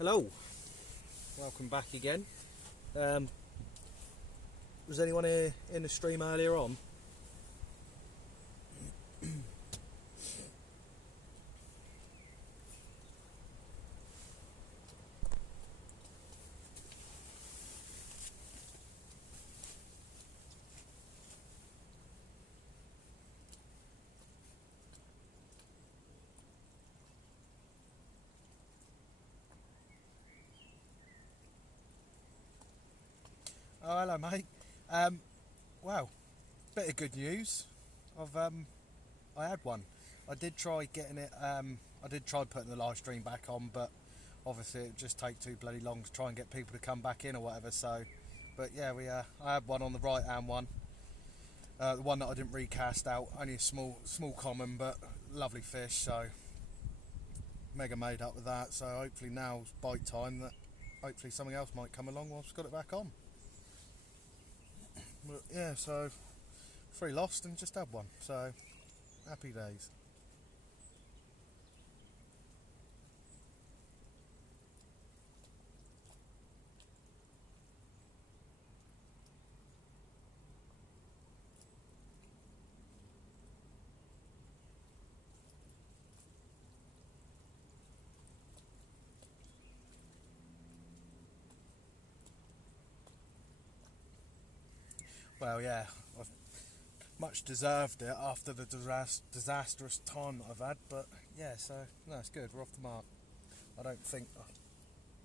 Hello, welcome back again. Was anyone here in the stream earlier on? Oh, hello, mate. Well, bit of good news. I had one. I did try getting it. I did try putting the live stream back on, but obviously it would just take too bloody long to try and get people to come back in or whatever. So, but yeah, I had one on the right hand one. The one that I didn't recast out, only a small common, but lovely fish. So, mega made up with that. So hopefully now's bite time. That hopefully something else might come along once I've got it back on. But yeah, so 3 lost and just had one, so happy days. Well, yeah, I've much deserved it after the disastrous time that I've had, but yeah, so no, it's good. We're off the mark. I don't think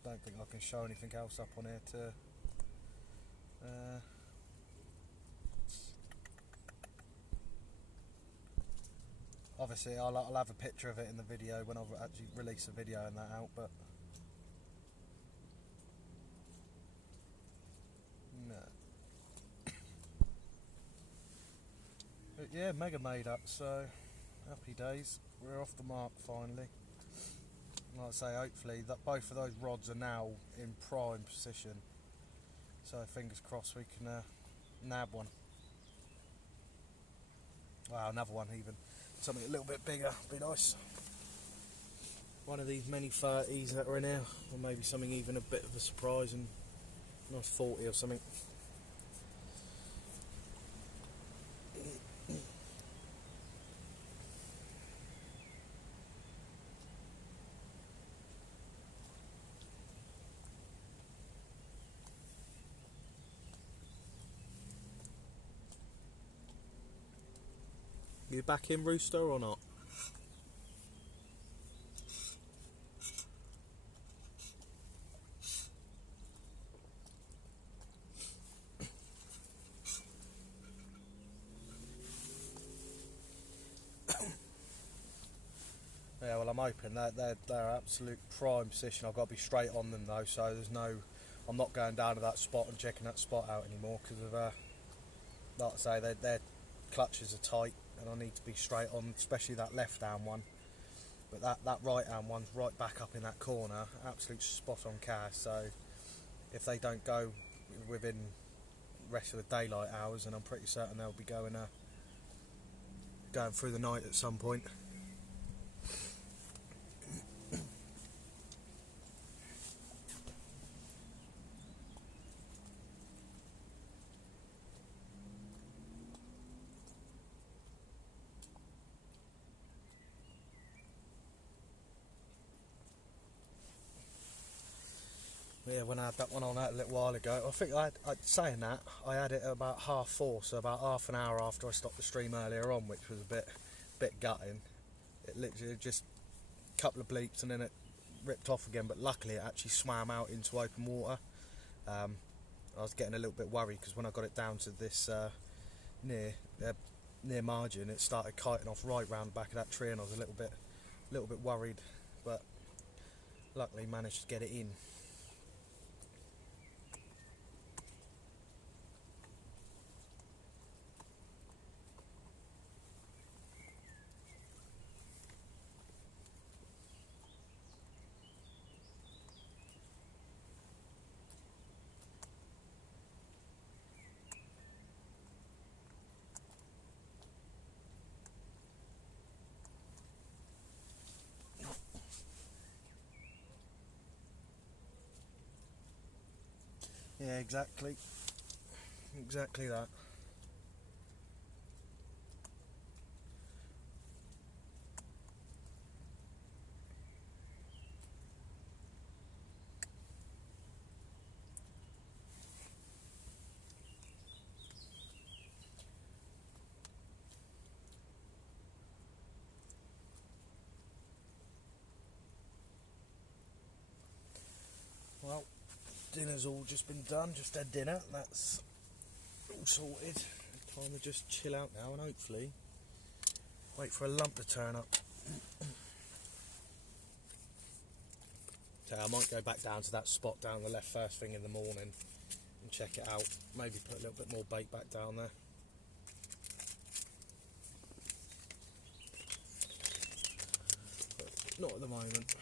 I can show anything else up on here to. Obviously, I'll have a picture of it in the video when I actually release the video and that out, but no. But yeah, mega made up, so happy days. We're off the mark finally. Like I say, hopefully that both of those rods are now in prime position, so fingers crossed we can nab one. Wow, another one even. Something a little bit bigger, be nice. One of these many 30s that are in here, or maybe something even a bit of a surprise and nice 40 or something. You back in, Rooster, or not? Yeah, well, I'm hoping that they're absolute prime position. I've got to be straight on them though, so I'm not going down to that spot and checking that spot out anymore because of like I say, their clutches are tight and I need to be straight on, especially that left hand one. But that right hand one's right back up in that corner, absolute spot on cast. So if they don't go within the rest of the daylight hours, then I'm pretty certain they'll be going through the night at some point. Yeah, when I had that one on a little while ago, I think saying that, I had it at about 4:30, so about half an hour after I stopped the stream earlier on, which was a bit gutting. It literally just a couple of bleeps and then it ripped off again, but luckily it actually swam out into open water. I was getting a little bit worried because when I got it down to this near margin, it started kiting off right round the back of that tree, and I was a little bit worried, but luckily managed to get it in. Yeah, exactly. Exactly that. Well, dinner's all just been done, just had dinner, that's all sorted. Time to just chill out now and hopefully wait for a lump to turn up. So I might go back down to that spot down the left first thing in the morning and check it out. Maybe put a little bit more bait back down there. But not at the moment.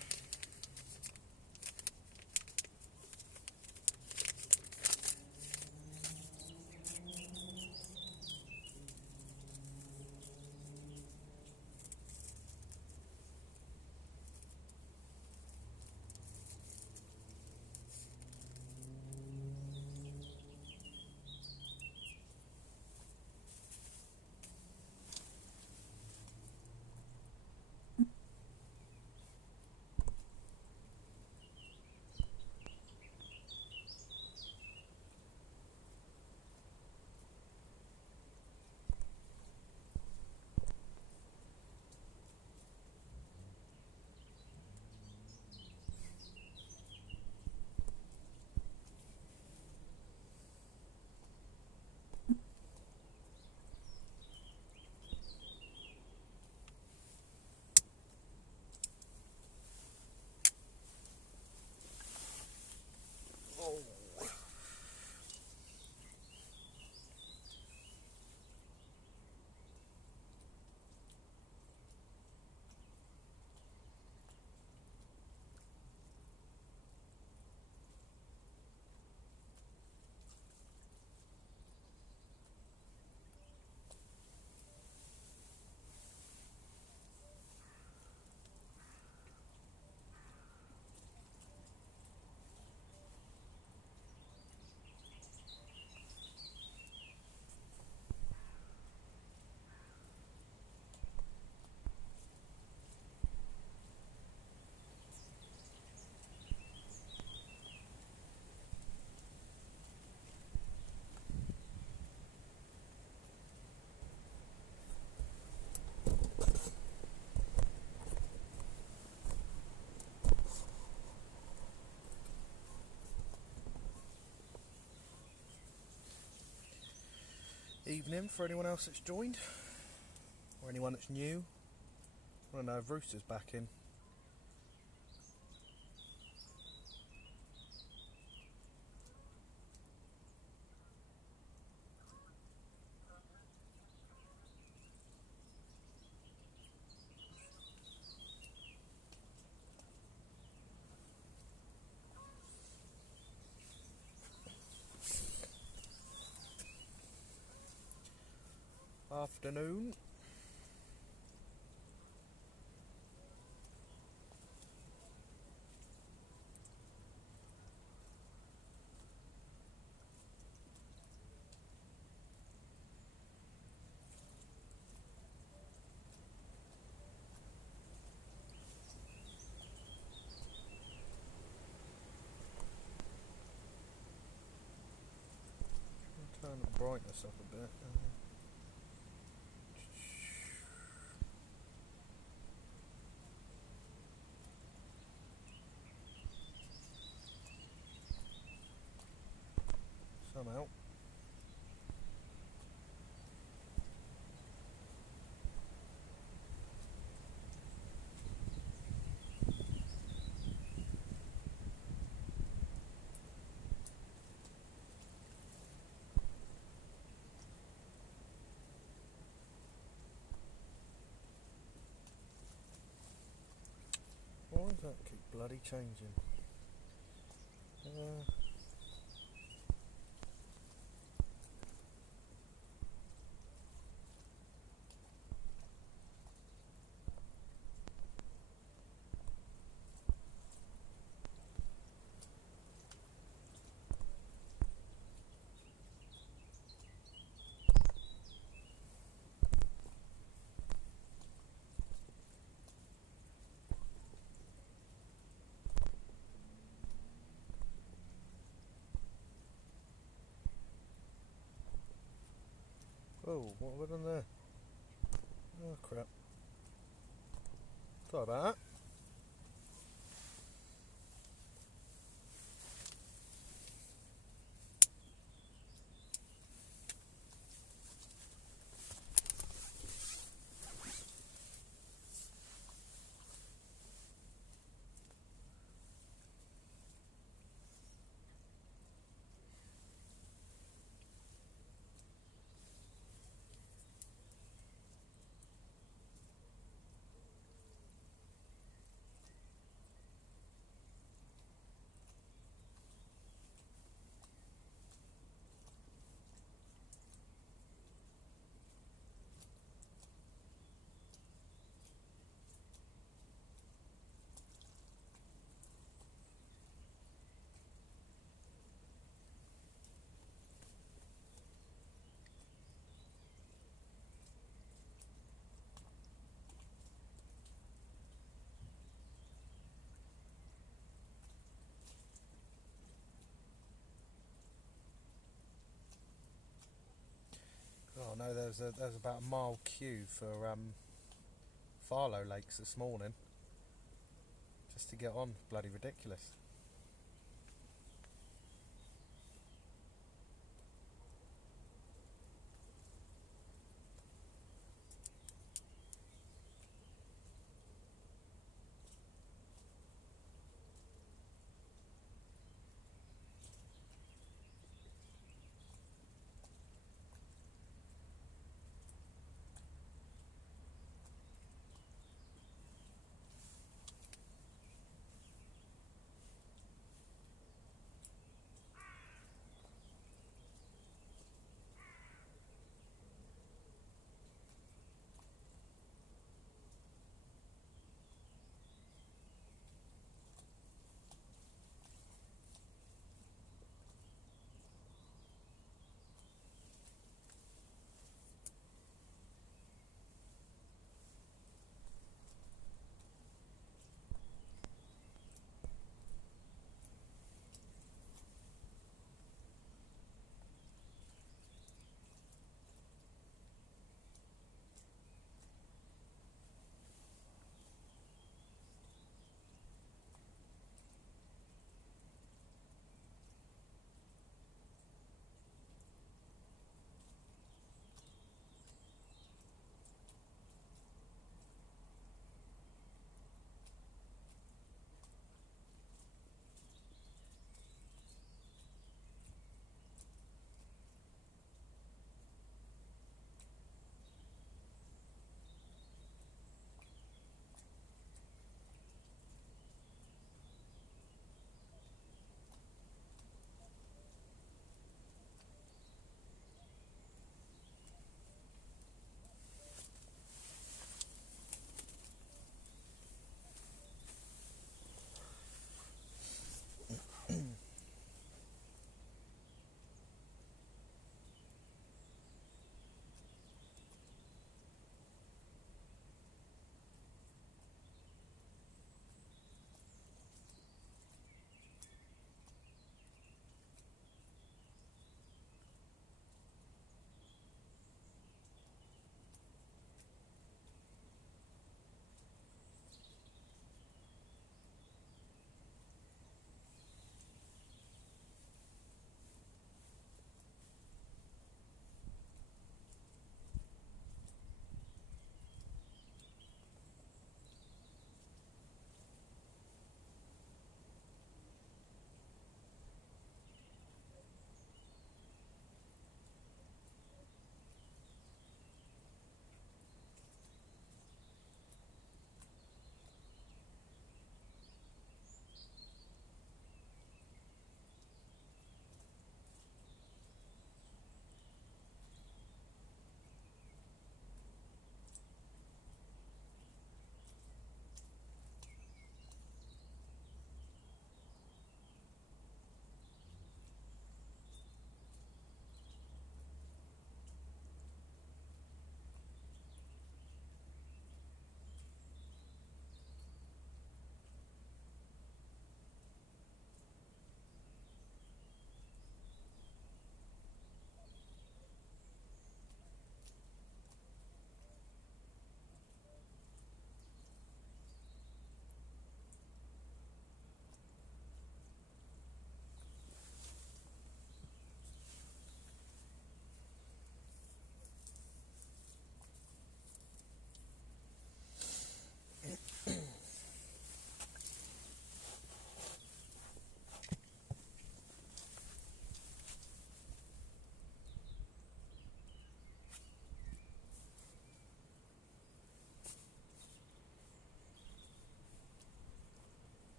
Evening for anyone else that's joined, or anyone that's new. I don't know if Rooster's back in. Afternoon. I'll turn the brightness up a bit. Somehow. Why does that keep bloody changing? Oh, what have I done there? Oh crap. Sorry about that. Oh no, there's about a mile queue for Farlow Lakes this morning, just to get on. Bloody ridiculous.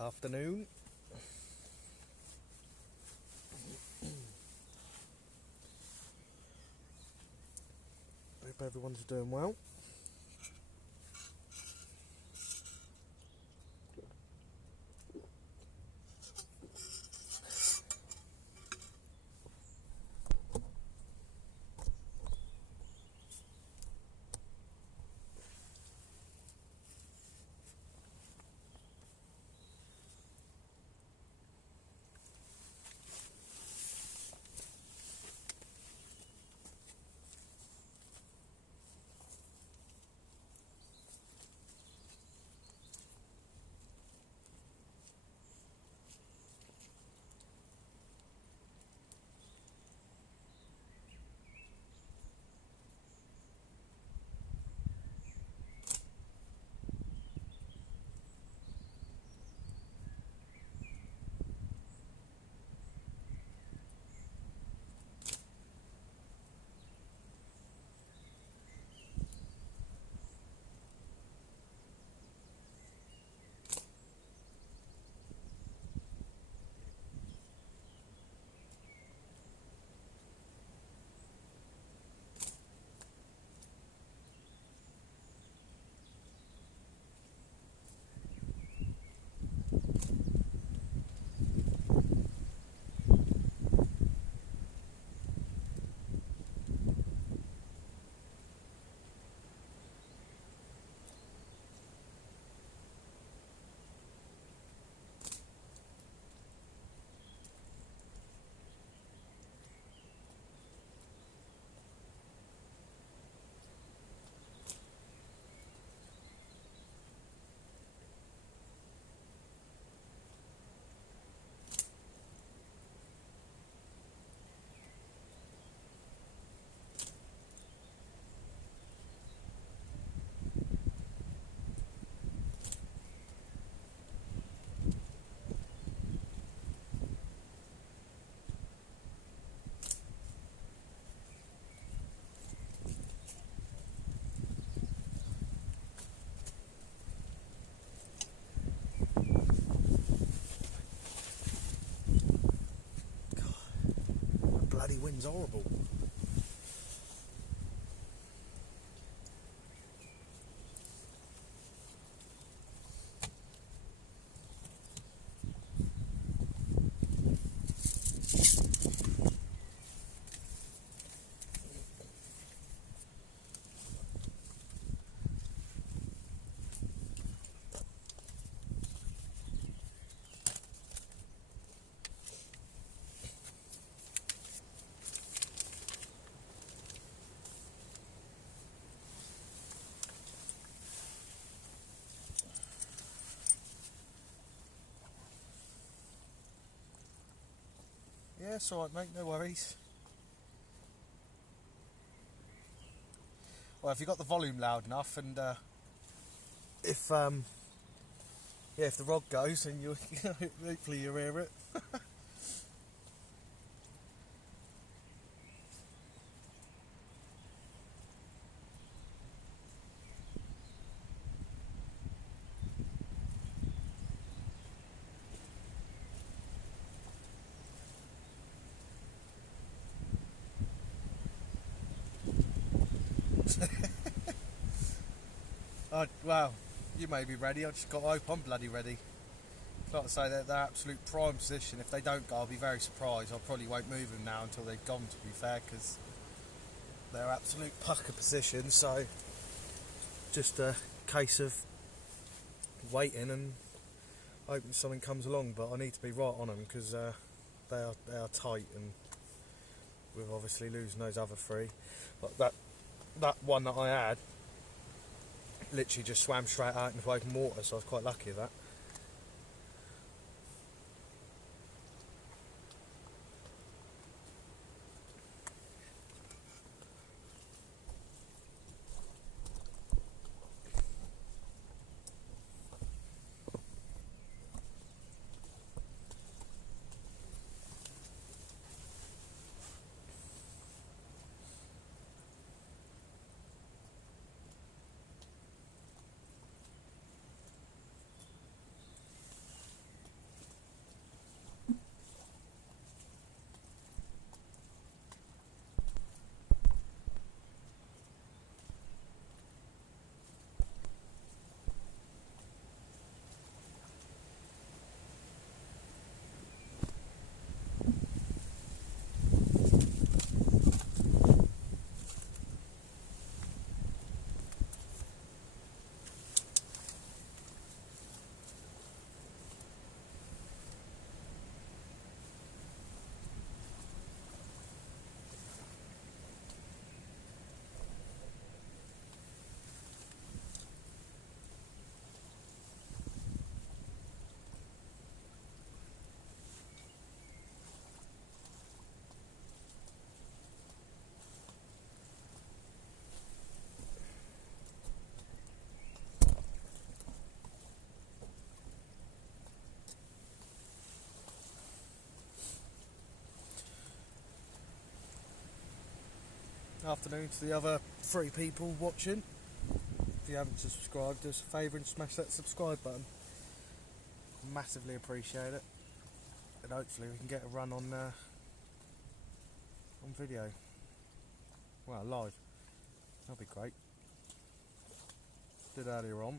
Afternoon. Hope everyone's doing well. Bloody wind's horrible. Yeah, it's alright mate, no worries. Well, if you got the volume loud enough and if the rod goes then you hopefully you hear it. Oh, wow, you may be ready, I just got to hope I'm bloody ready. Like I say, they're absolute prime position. If they don't go, I'll be very surprised. I probably won't move them now until they've gone, to be fair, because they're absolute pucker position. So just a case of waiting and hoping something comes along. But I need to be right on them because they are tight, and we're obviously losing those other three. But that one that I had literally just swam straight out into open water, so I was quite lucky with that. Afternoon to the other 3 people watching. If you haven't subscribed, do us a favour and smash that subscribe button. Massively appreciate it. And hopefully we can get a run on video. Well, live. That'll be great. Did earlier on.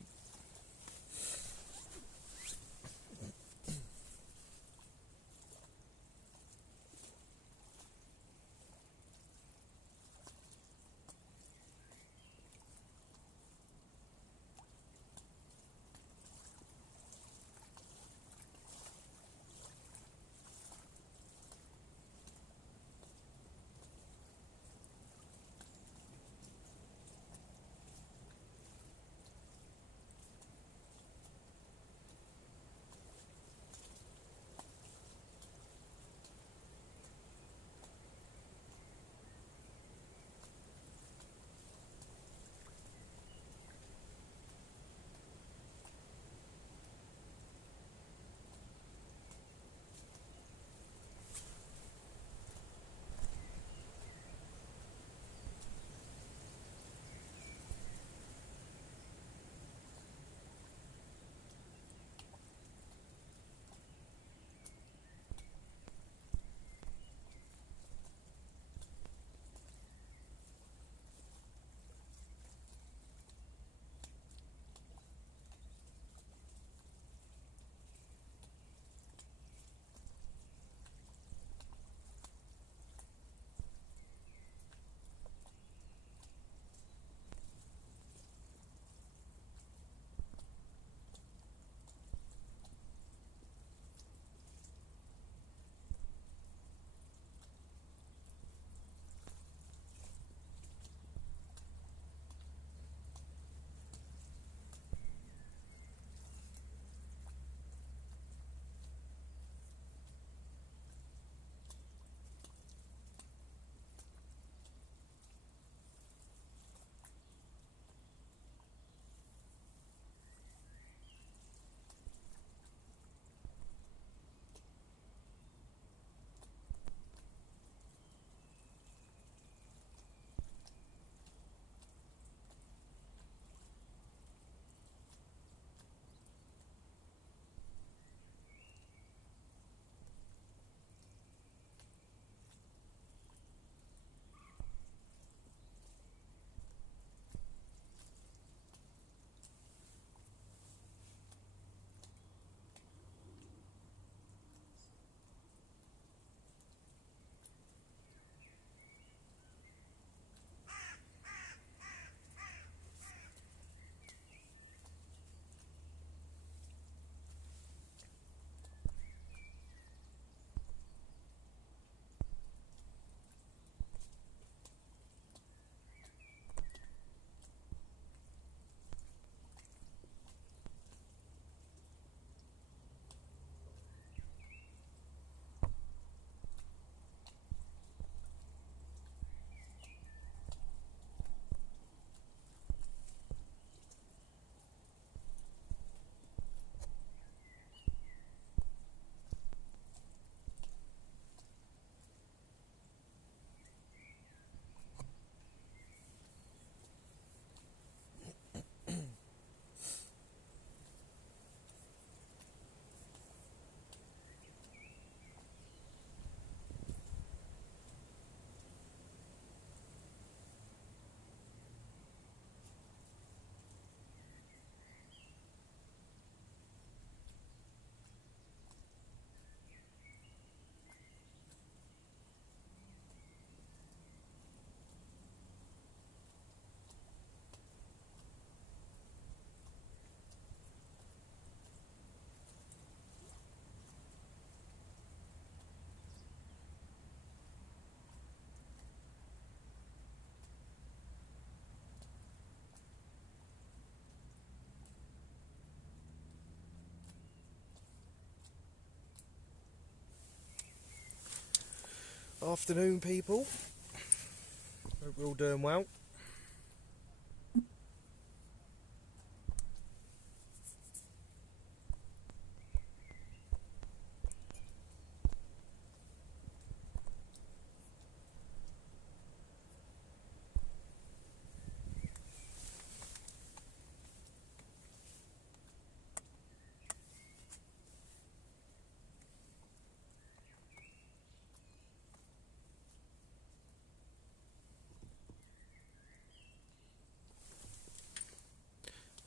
Afternoon, people. Hope we're all doing well.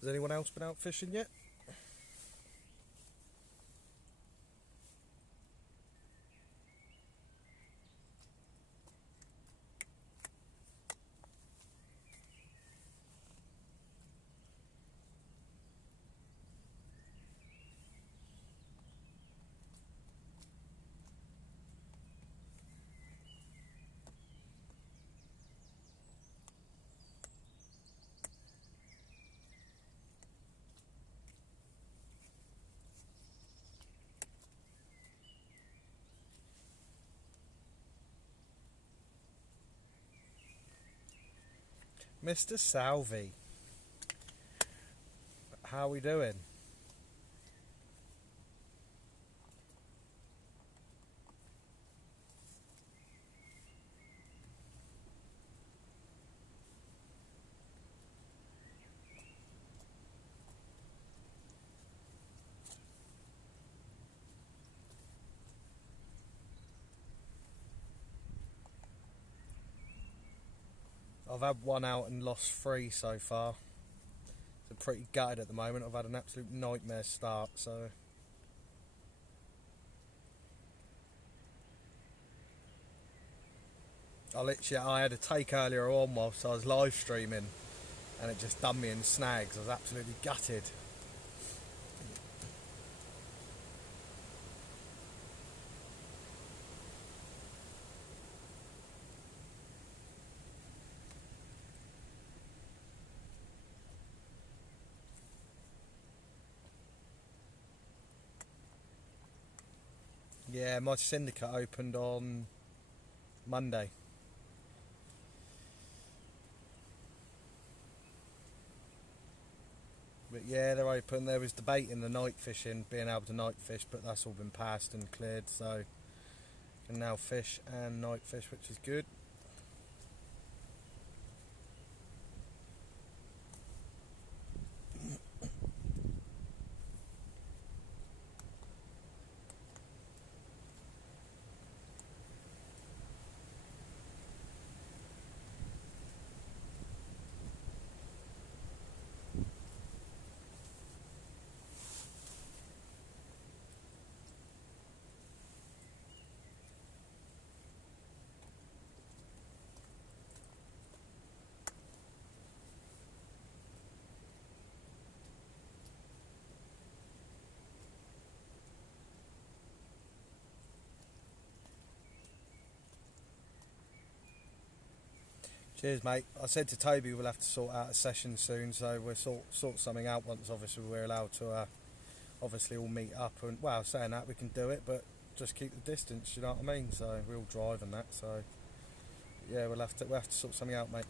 Has anyone else been out fishing yet? Mr. Salvi, how are we doing? I've had one out and lost 3 so far. So I'm pretty gutted at the moment. I've had an absolute nightmare start, so... I had a take earlier on whilst I was live streaming and it just done me in snags. I was absolutely gutted. Yeah, my Syndicate opened on Monday. But yeah, they're open. There was debate in the night fishing, being able to night fish, but that's all been passed and cleared, so you can now fish and night fish, which is good. Cheers, mate. I said to Toby we'll have to sort out a session soon, so we'll sort something out once obviously we're allowed to obviously all meet up. And well, saying that, we can do it, but just keep the distance, you know what I mean? So we all drive and that, so yeah, we'll have to sort something out, mate.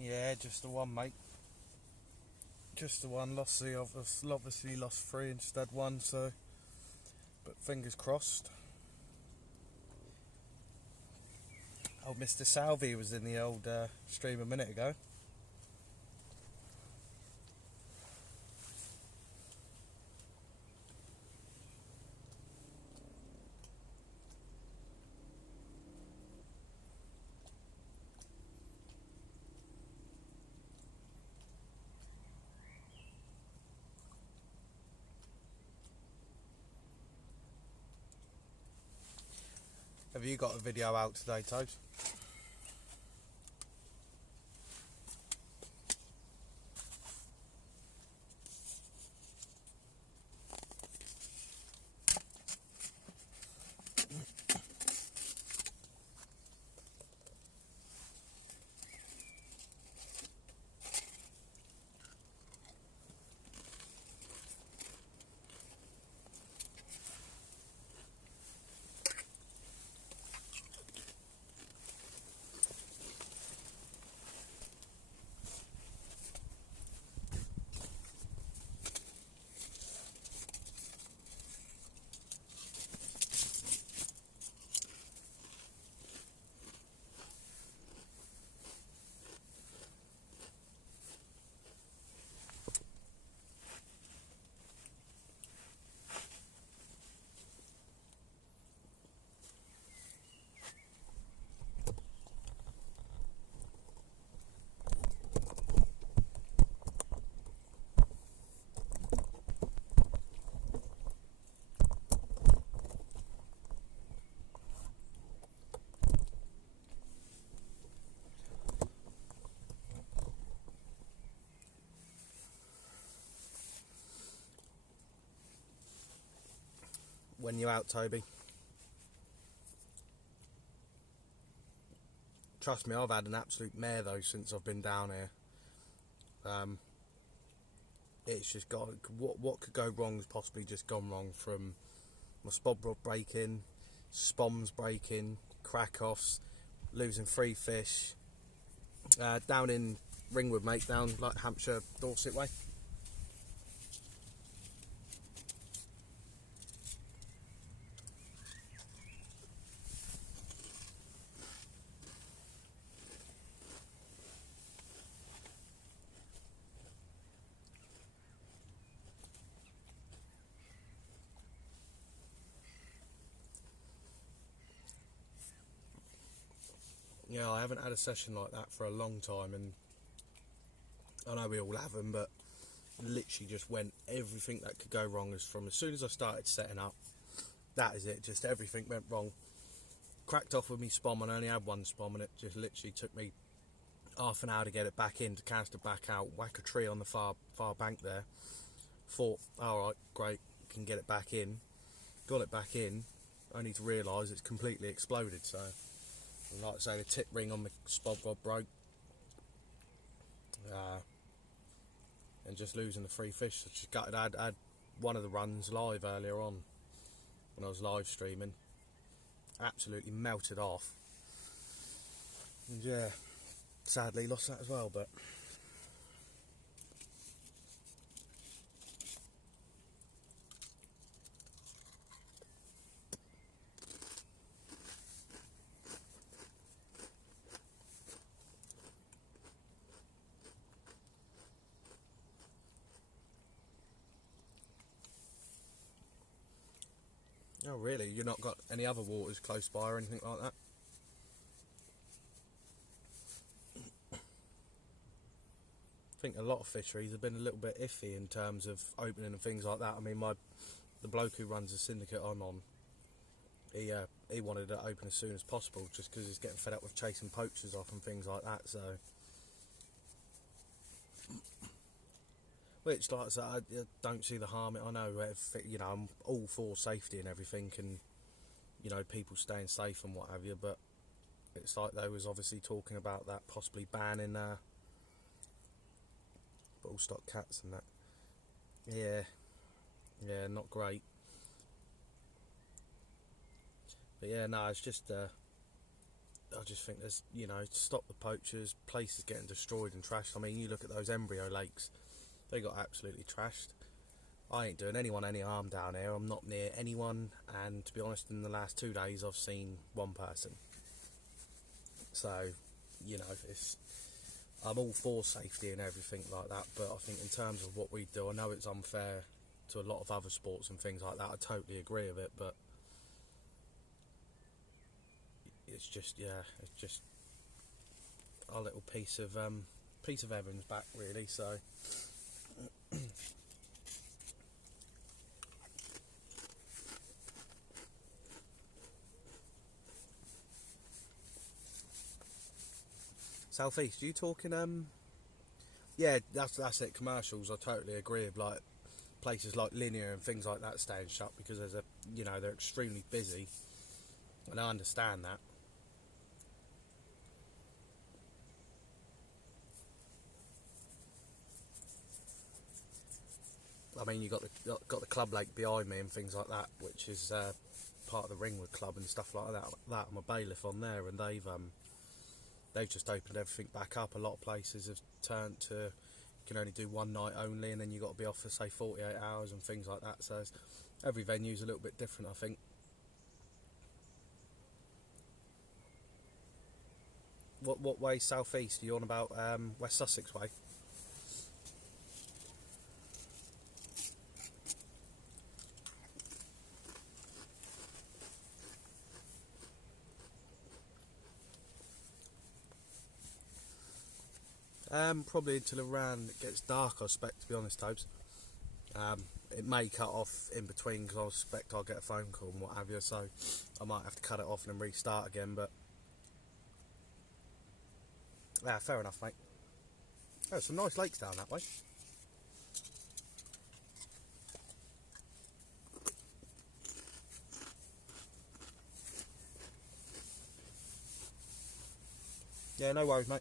Yeah, just the one, mate. Just the one. Obviously lost three instead one, so. But fingers crossed. Old Mr. Salvi was in the old stream a minute ago. Have you got a video out today, Toad? When you out, Toby? Trust me, I've had an absolute mare though since I've been down here. It's just got what could go wrong has possibly just gone wrong, from my spod rod breaking, spoms breaking, crack offs, losing 3 fish. Down in Ringwood, mate, down like Hampshire, Dorset way. Yeah, I haven't had a session like that for a long time, and I know we all have them, but literally just went, everything that could go wrong is from as soon as I started setting up. That is it, just everything went wrong. Cracked off with me spom, and I only had one spom, and it just literally took me half an hour to get it back in, to cast it back out, whack a tree on the far bank there. Thought, alright, great, can get it back in. Got it back in, only to realise it's completely exploded. So, like I say, the tip ring on the spod rod broke. And just losing the 3 fish. I just gutted. I had one of the runs live earlier on when I was live streaming. Absolutely melted off. And yeah, sadly lost that as well, but oh really? You've not got any other waters close by or anything like that? I think a lot of fisheries have been a little bit iffy in terms of opening and things like that. I mean, the bloke who runs the syndicate I'm on, he wanted it open as soon as possible, just because he's getting fed up with chasing poachers off and things like that. So, which, like I said, I don't see the harm in it. I know, you know, I'm all for safety and everything, and you know, people staying safe and what have you. But it's like they was obviously talking about that possibly banning bull stock cats and that. Yeah, not great. But yeah, no, it's just I just think there's, you know, stop the poachers, places getting destroyed and trashed. I mean, you look at those embryo lakes, they got absolutely trashed. I ain't doing anyone any harm down here. I'm not near anyone, and to be honest, in the last 2 days I've seen one person. So, you know, I'm all for safety and everything like that, but I think in terms of what we do, I know it's unfair to a lot of other sports and things like that. I totally agree with it, but it's just, yeah, it's just our little piece of Evans back, really. So Southeast, you talking? Yeah, that's it. Commercials, I totally agree with. Like places like Linear and things like that staying shut because there's you know, they're extremely busy, and I understand that. I mean, you got the club lake behind me and things like that, which is part of the Ringwood Club and stuff like that. I'm a bailiff on there, and they've just opened everything back up. A lot of places have turned to you can only do one night only, and then you've got to be off for say 48 hours and things like that. So every venue's a little bit different, I think. What way southeast are you on about? West Sussex way? Probably until around it gets dark, I expect, to be honest, Tobes. It may cut off in between because I expect I'll get a phone call and what have you, so I might have to cut it off and then restart again, but yeah, fair enough, mate. Oh, some nice lakes down that way. Yeah, no worries, mate.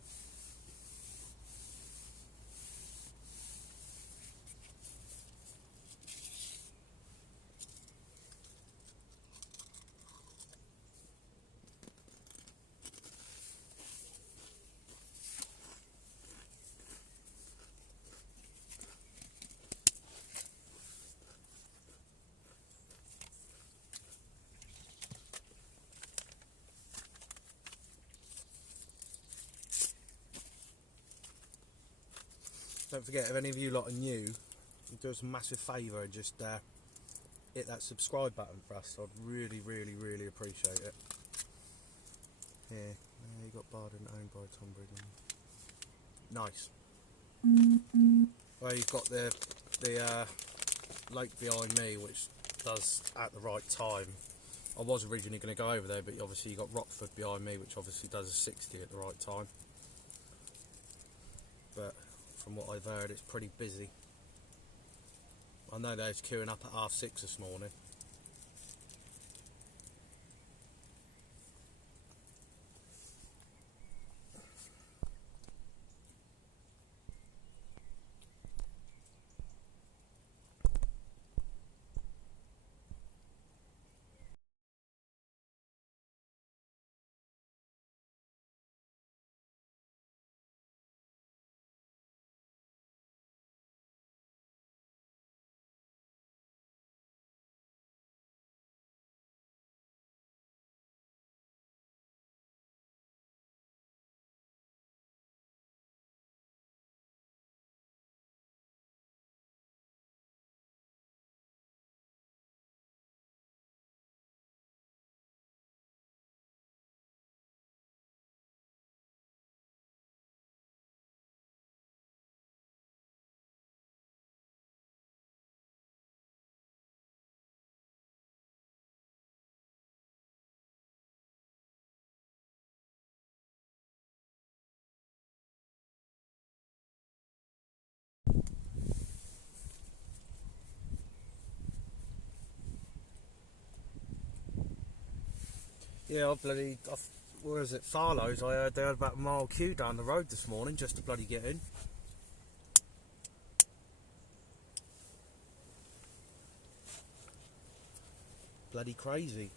Don't forget, if any of you lot are new, do us a massive favour and just hit that subscribe button for us. I'd really, really, really appreciate it. Here, you got Barden owned by Tom Bridgen. Nice. Well, you've got the lake behind me, which does at the right time. I was originally going to go over there, but obviously you got Rockford behind me, which obviously does a 60 at the right time. But from what I've heard, it's pretty busy. I know they was queuing up at 6:30 this morning. Yeah, where is it? Farlow's. I heard they had about a mile queue down the road this morning just to bloody get in. Bloody crazy.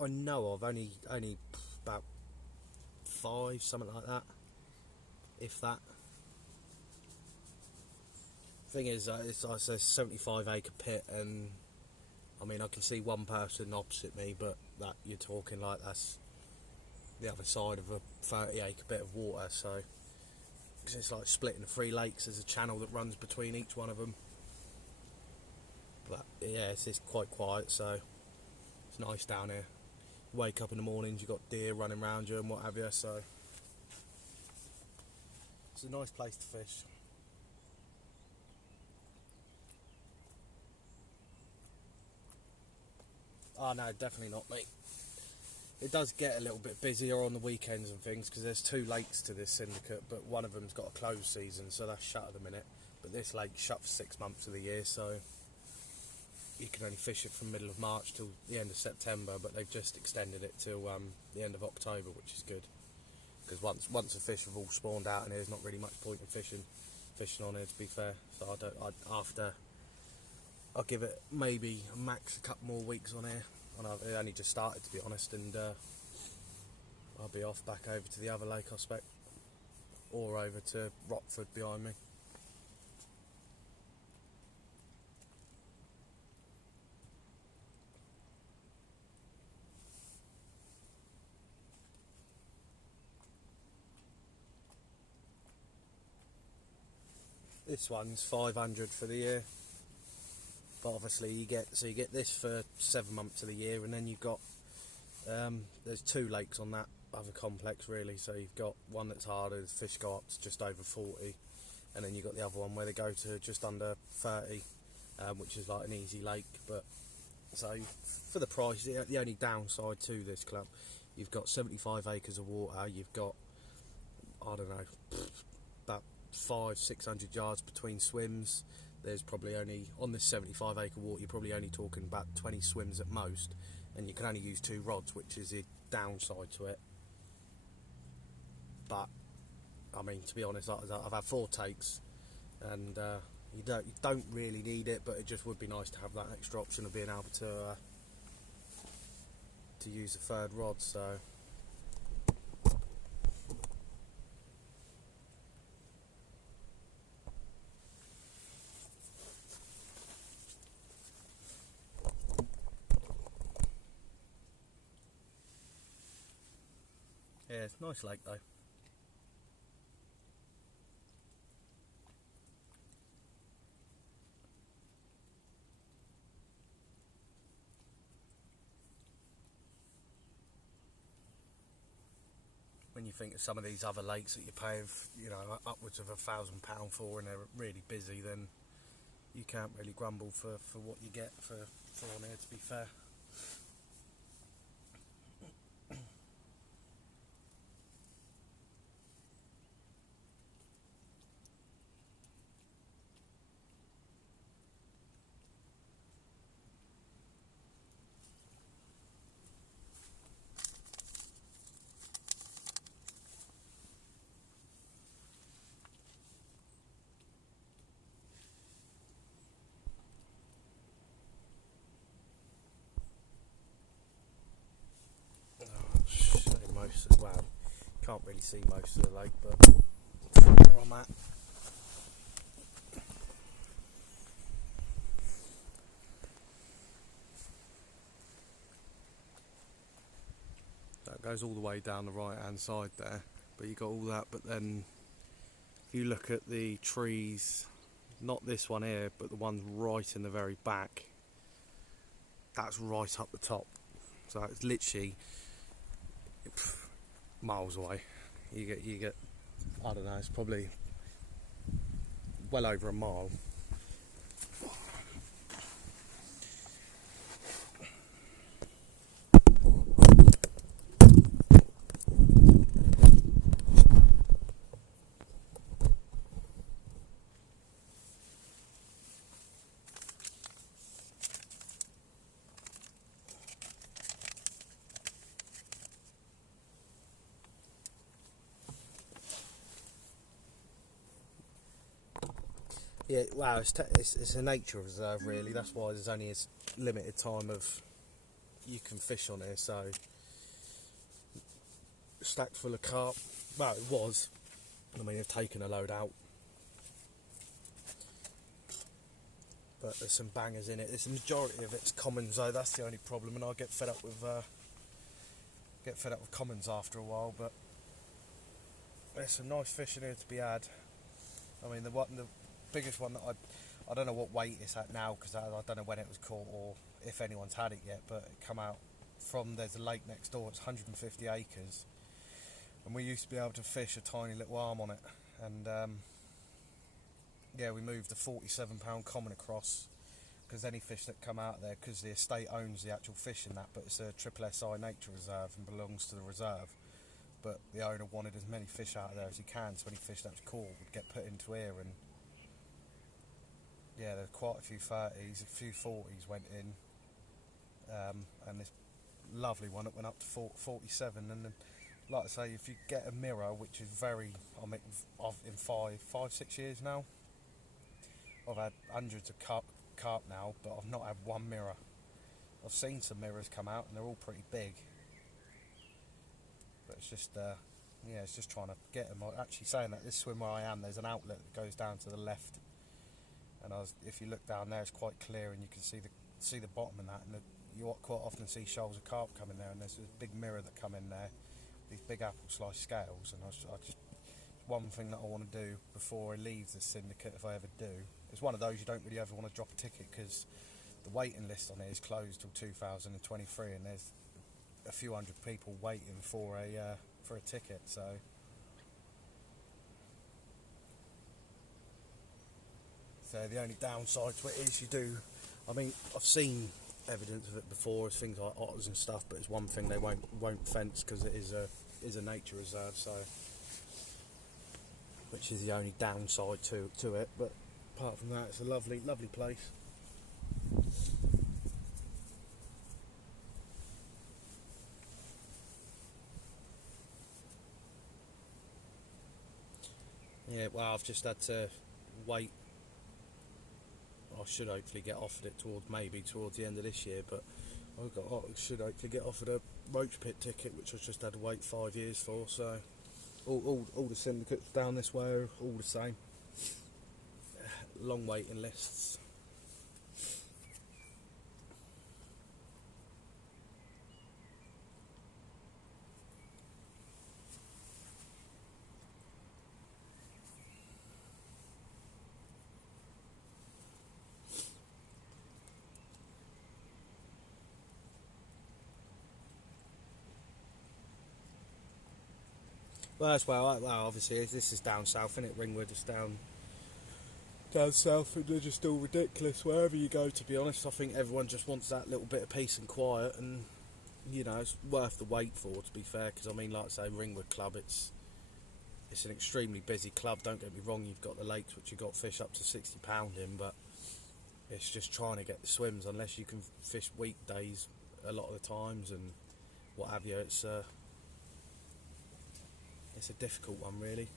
I know of, only about 5, something like that, if that. Thing is, it's like a 75-acre pit, and I mean, I can see one person opposite me, but that you're talking like that's the other side of a 30-acre bit of water. So, cause it's like splitting 3 lakes. There's a channel that runs between each one of them. But yeah, it's quite quiet, so it's nice down here. Wake up in the mornings, you've got deer running around you and what have you. So it's a nice place to fish. Oh no, definitely not, mate. It does get a little bit busier on the weekends and things because there's 2 lakes to this syndicate, but one of them's got a closed season, so that's shut at the minute. But this lake's shut for 6 months of the year, so you can only fish it from middle of March till the end of September, but they've just extended it till the end of October, which is good. Because once the fish have all spawned out in here, there's not really much point in fishing on here, to be fair. So I'll give it maybe a max a couple more weeks on here. And it only just started, to be honest, and I'll be off back over to the other lake, I expect, or over to Rockford behind me. This one's 500 for the year. But obviously you get this for 7 months of the year, and then you've got there's 2 lakes on that other complex really. So you've got one that's harder, the fish go up to just over 40, and then you've got the other one where they go to just under 30, which is like an easy lake. But so for the price, the only downside to this club, you've got 75 acres of water, you've got, I don't know, about 500-600 yards between swims. There's probably only, on this 75 acre water, you're probably only talking about 20 swims at most, and you can only use 2 rods, which is the downside to it. But I mean, to be honest, I've had 4 takes, and you don't really need it, but it just would be nice to have that extra option of being able to use a 3rd rod. So yeah, it's a nice lake though. When you think of some of these other lakes that you're paying, you know, upwards of £1,000 for, and they're really busy, then you can't really grumble for what you get for on here, to be fair. Well, can't really see most of the lake, but where I'm at. That goes all the way down the right hand side there, but you got all that. But then if you look at the trees, not this one here, but the ones right in the very back, that's right up the top. So it's literally miles away. You get I don't know, it's probably well over a mile. Yeah, wow, it's a nature reserve really. That's why there's only a limited time of you can fish on here. So stacked full of carp. Well, it was. I mean, they've taken a load out, but there's some bangers in it. There's the majority of it's commons though. That's the only problem, and I get fed up with commons after a while. But there's some nice fish in here to be had. I mean, the biggest one that I don't know what weight it's at now, because I don't know when it was caught or if anyone's had it yet, but it come out from, there's a lake next door. It's 150 acres, and we used to be able to fish a tiny little arm on it, and yeah, we moved the 47-pound common across, because any fish that come out there, because the estate owns the actual fish in that, but it's a triple SI nature reserve and belongs to the reserve, but the owner wanted as many fish out of there as he can, so any fish that was caught would get put into here. And yeah, there were quite a few 30s, a few 40s went in, and this lovely one that went up to 47. And then, like I say, if you get a mirror, which is very, I mean, in 5-6 years now, I've had hundreds of carp now, but I've not had one mirror. I've seen some mirrors come out, and they're all pretty big, but it's just yeah, it's just trying to get them. I'm actually saying that, this swim where I am, there's an outlet that goes down to the left, and if you look down there, it's quite clear, and you can see the bottom of that, and you quite often see shoals of carp come in there, and there's this big mirror that come in there, these big apple slice scales. And I just one thing that I want to do before I leave the syndicate, if I ever do, it's one of those you don't really ever want to drop a ticket, because the waiting list on it is closed till 2023, and there's a few hundred people waiting for a ticket. So the only downside to it is you do, I mean, I've seen evidence of it before, it's things like otters and stuff, but it's one thing they won't fence, because it is a nature reserve, so, which is the only downside to it. But apart from that, it's a lovely place. Yeah, well, I've just had to wait. I should hopefully get offered it towards the end of this year, but I should hopefully get offered a roach pit ticket, which I just had to wait 5 years for. So all the syndicates down this way are all the same. Long waiting lists. Well, obviously this is down south, isn't it? Ringwood is down south, and they're just all ridiculous wherever you go, to be honest. I think everyone just wants that little bit of peace and quiet, and you know, it's worth the wait for, to be fair, because I mean, like I say, Ringwood Club, it's an extremely busy club, don't get me wrong. You've got the lakes, which you've got fish up to £60 in, but it's just trying to get the swims, unless you can fish weekdays a lot of the times and what have you. It's a difficult one, really.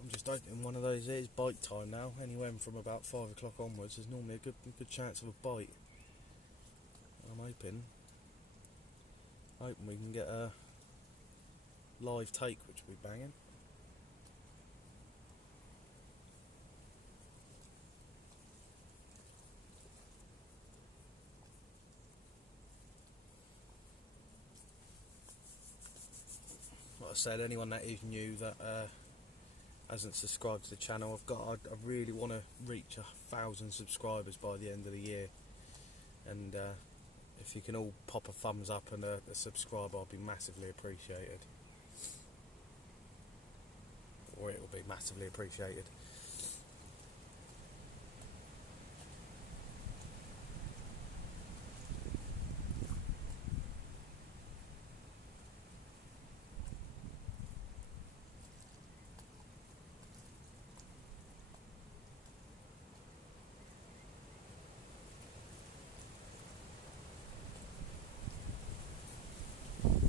I'm just hoping one of those is bite time now. Anywhere from about 5 o'clock onwards, there's normally a good chance of a bite. I'm hoping we can get a live take, which will be banging. Like I said, anyone that is new that hasn't subscribed to the channel, I really want to reach 1,000 subscribers by the end of the year, and if you can all pop a thumbs up and a subscribe, I'll be massively appreciated, or it will be massively appreciated.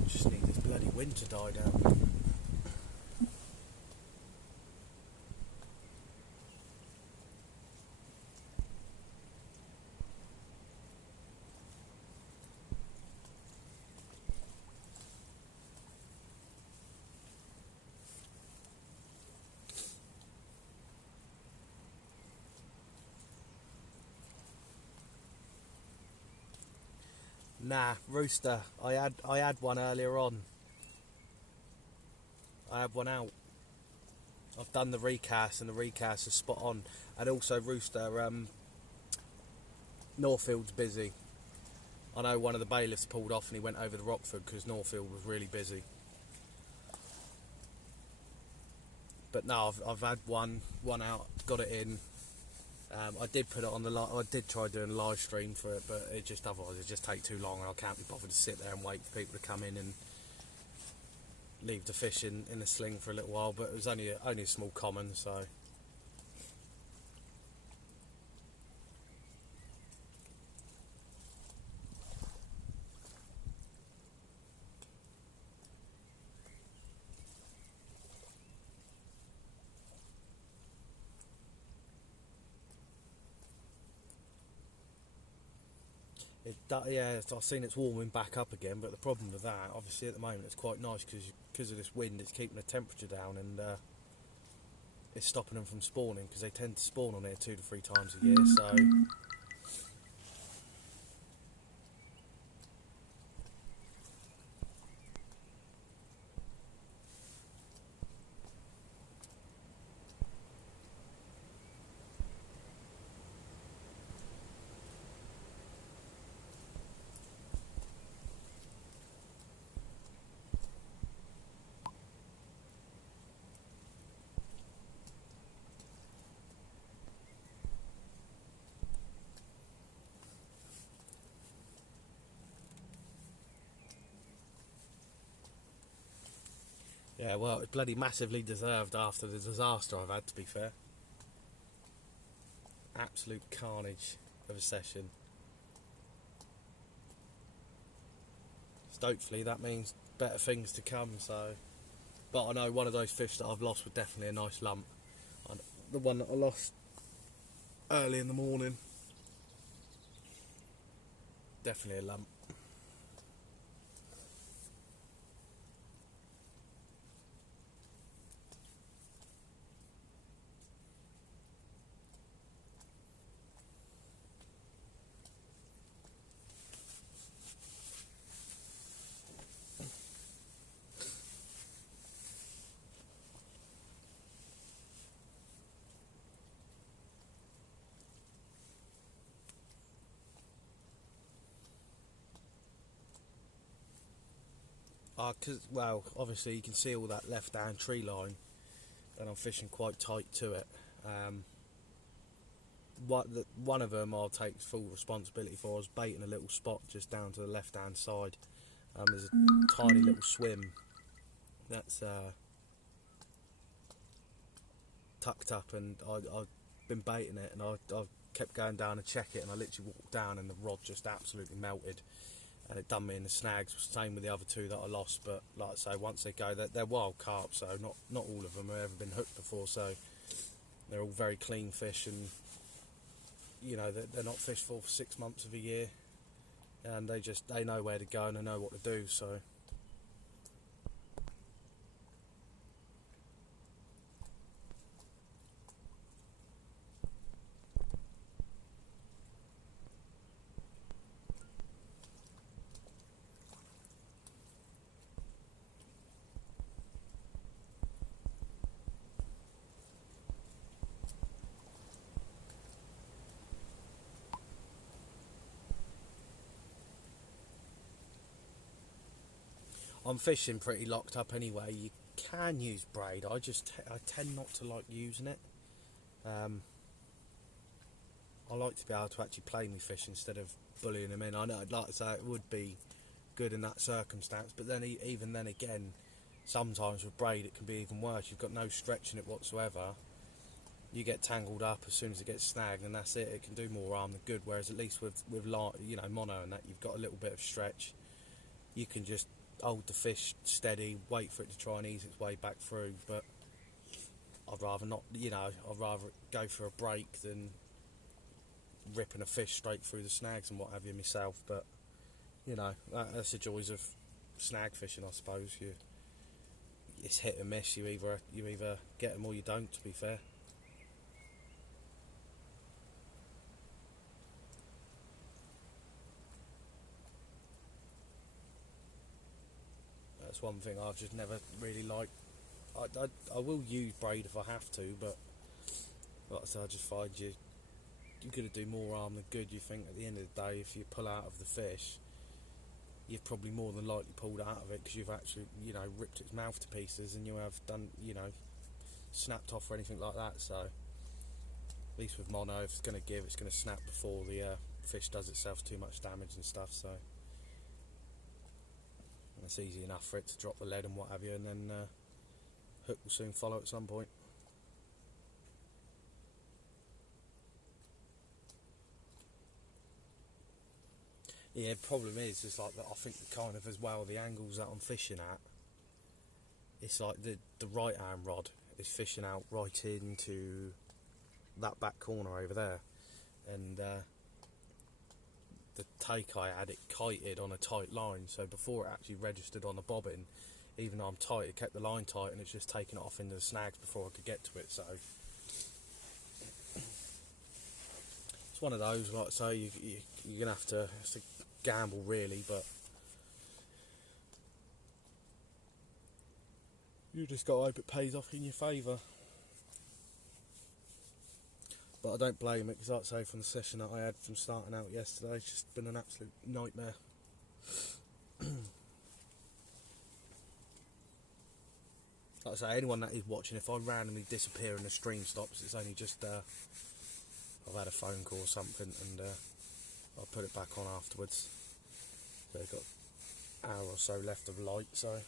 Just need this bloody wind to die down. Nah, rooster. I had one earlier on. I had one out. I've done the recast, and the recast is spot on. And also rooster. Northfield's busy. I know one of the bailiffs pulled off and he went over to Rockford because Northfield was really busy. But no, I've had one out, got it in. I did put it on I did try doing a live stream for it, but otherwise it just take too long, and I can't be bothered to sit there and wait for people to come in and leave the fish in the sling for a little while. But it was only a small common, so. Yeah, I've seen it's warming back up again, but the problem with that, obviously at the moment it's quite nice because of this wind, it's keeping the temperature down, and it's stopping them from spawning, because they tend to spawn on here 2 to 3 times a year, so. Yeah, well, it's bloody massively deserved after the disaster I've had, to be fair. Absolute carnage of a session. So hopefully that means better things to come, so. But I know one of those fish that I've lost was definitely a nice lump. The one that I lost early in the morning, definitely a lump. Well, obviously you can see all that left hand tree line, and I'm fishing quite tight to it. One of them I'll take full responsibility for. I was baiting a little spot just down to the left hand side. There's a tiny little swim that's tucked up, and I've been baiting it, and I kept going down and check it, and I literally walked down and the rod just absolutely melted. And it done me in the snags. Same with the other 2 that I lost, but like I say, once they go, they're wild carp, so not all of them have ever been hooked before, so they're all very clean fish, and you know they're not fished for 6 months of a year, and they know where to go and they know what to do. So I'm fishing pretty locked up anyway. You can use braid. I tend not to like using it. I like to be able to actually play me fish instead of bullying them in. I know I'd like to say it would be good in that circumstance, but then even then again, sometimes with braid it can be even worse. You've got no stretch in it whatsoever. You get tangled up as soon as it gets snagged, and that's it. It can do more harm than good. Whereas at least with mono and that, you've got a little bit of stretch. You can just hold the fish steady, wait for it to try and ease its way back through. But I'd rather not, I'd rather go for a break than ripping a fish straight through the snags and what have you myself. But that's the joys of snag fishing, I suppose. It's hit and miss. You either get them or you don't, to be fair. That's one thing I've just never really liked. I will use braid if I have to, but like I said, I just find you're going to do more harm than good. You think at the end of the day, if you pull out of the fish, you've probably more than likely pulled out of it because you've actually, ripped its mouth to pieces, and you have done, snapped off or anything like that. So at least with mono, if it's going to give, it's going to snap before the fish does itself too much damage and stuff. So and it's easy enough for it to drop the lead and what have you, and then hook will soon follow at some point. Yeah, the problem is like that. I think kind of as well the angles that I'm fishing at, it's like the right hand rod is fishing out right into that back corner over there, and the take I had, it kited on a tight line, so before it actually registered on the bobbin, even though I'm tight, it kept the line tight and it's just taken it off into the snags before I could get to it. So it's one of those, like I say, you're gonna have to, it's a gamble really, but you just got to hope it pays off in your favour. But I don't blame it, because like I say, from the session that I had from starting out yesterday, it's just been an absolute nightmare. Like I say, anyone that is watching, if I randomly disappear and the stream stops, it's only just I've had a phone call or something, and I'll put it back on afterwards. So I've got an hour or so left of light, so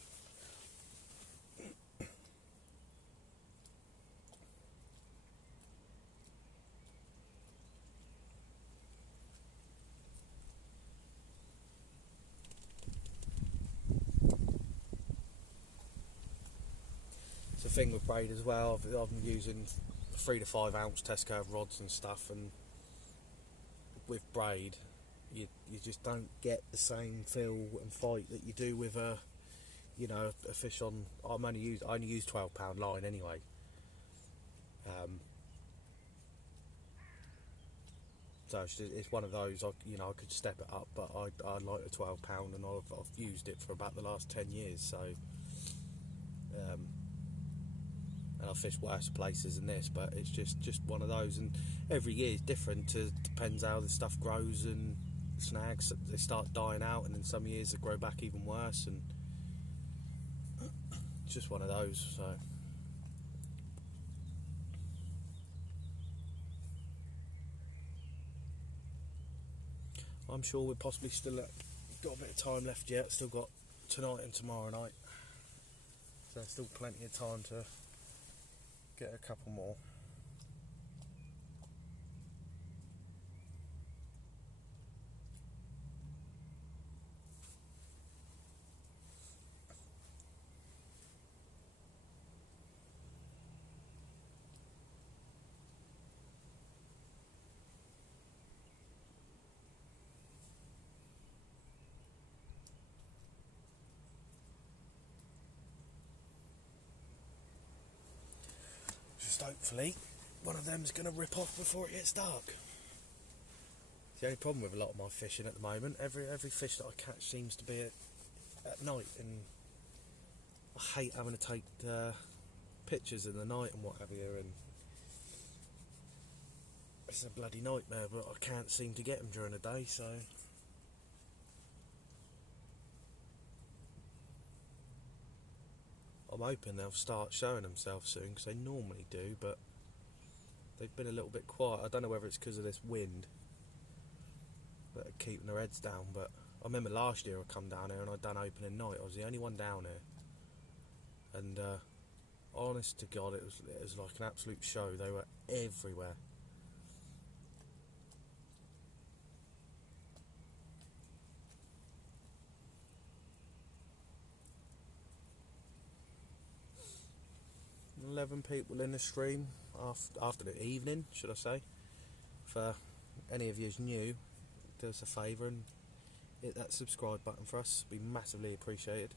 it's a thing with braid as well. I've been using 3 to 5 ounce test curve rods and stuff, and with braid you just don't get the same feel and fight that you do with a fish on. I only use 12-pound line anyway. So it's one of those, I could step it up, but I like a 12-pound, and I've used it for about the last 10 years. So and I've fished worse places than this, but it's just one of those, and every year is different. Depends how the stuff grows, and snags, they start dying out, and then some years they grow back even worse, and it's just one of those. So I'm sure we're possibly still got a bit of time left yet. Still got tonight and tomorrow night, so there's still plenty of time to get a couple more. Just hopefully one of them's going to rip off before it gets dark. The only problem with a lot of my fishing at the moment, every fish that I catch seems to be at night, and I hate having to take pictures in the night and what have you, and it's a bloody nightmare, but I can't seem to get them during the day. So I'm hoping they'll start showing themselves soon, because they normally do, but they've been a little bit quiet. I don't know whether it's because of this wind that are keeping their heads down, but I remember last year I come down here and I'd done opening night. I was the only one down here, and honest to God, it was like an absolute show. They were everywhere. $11 people in the stream after the evening, should I say. For any of you's new, do us a favour and hit that subscribe button for us. It'd be massively appreciated.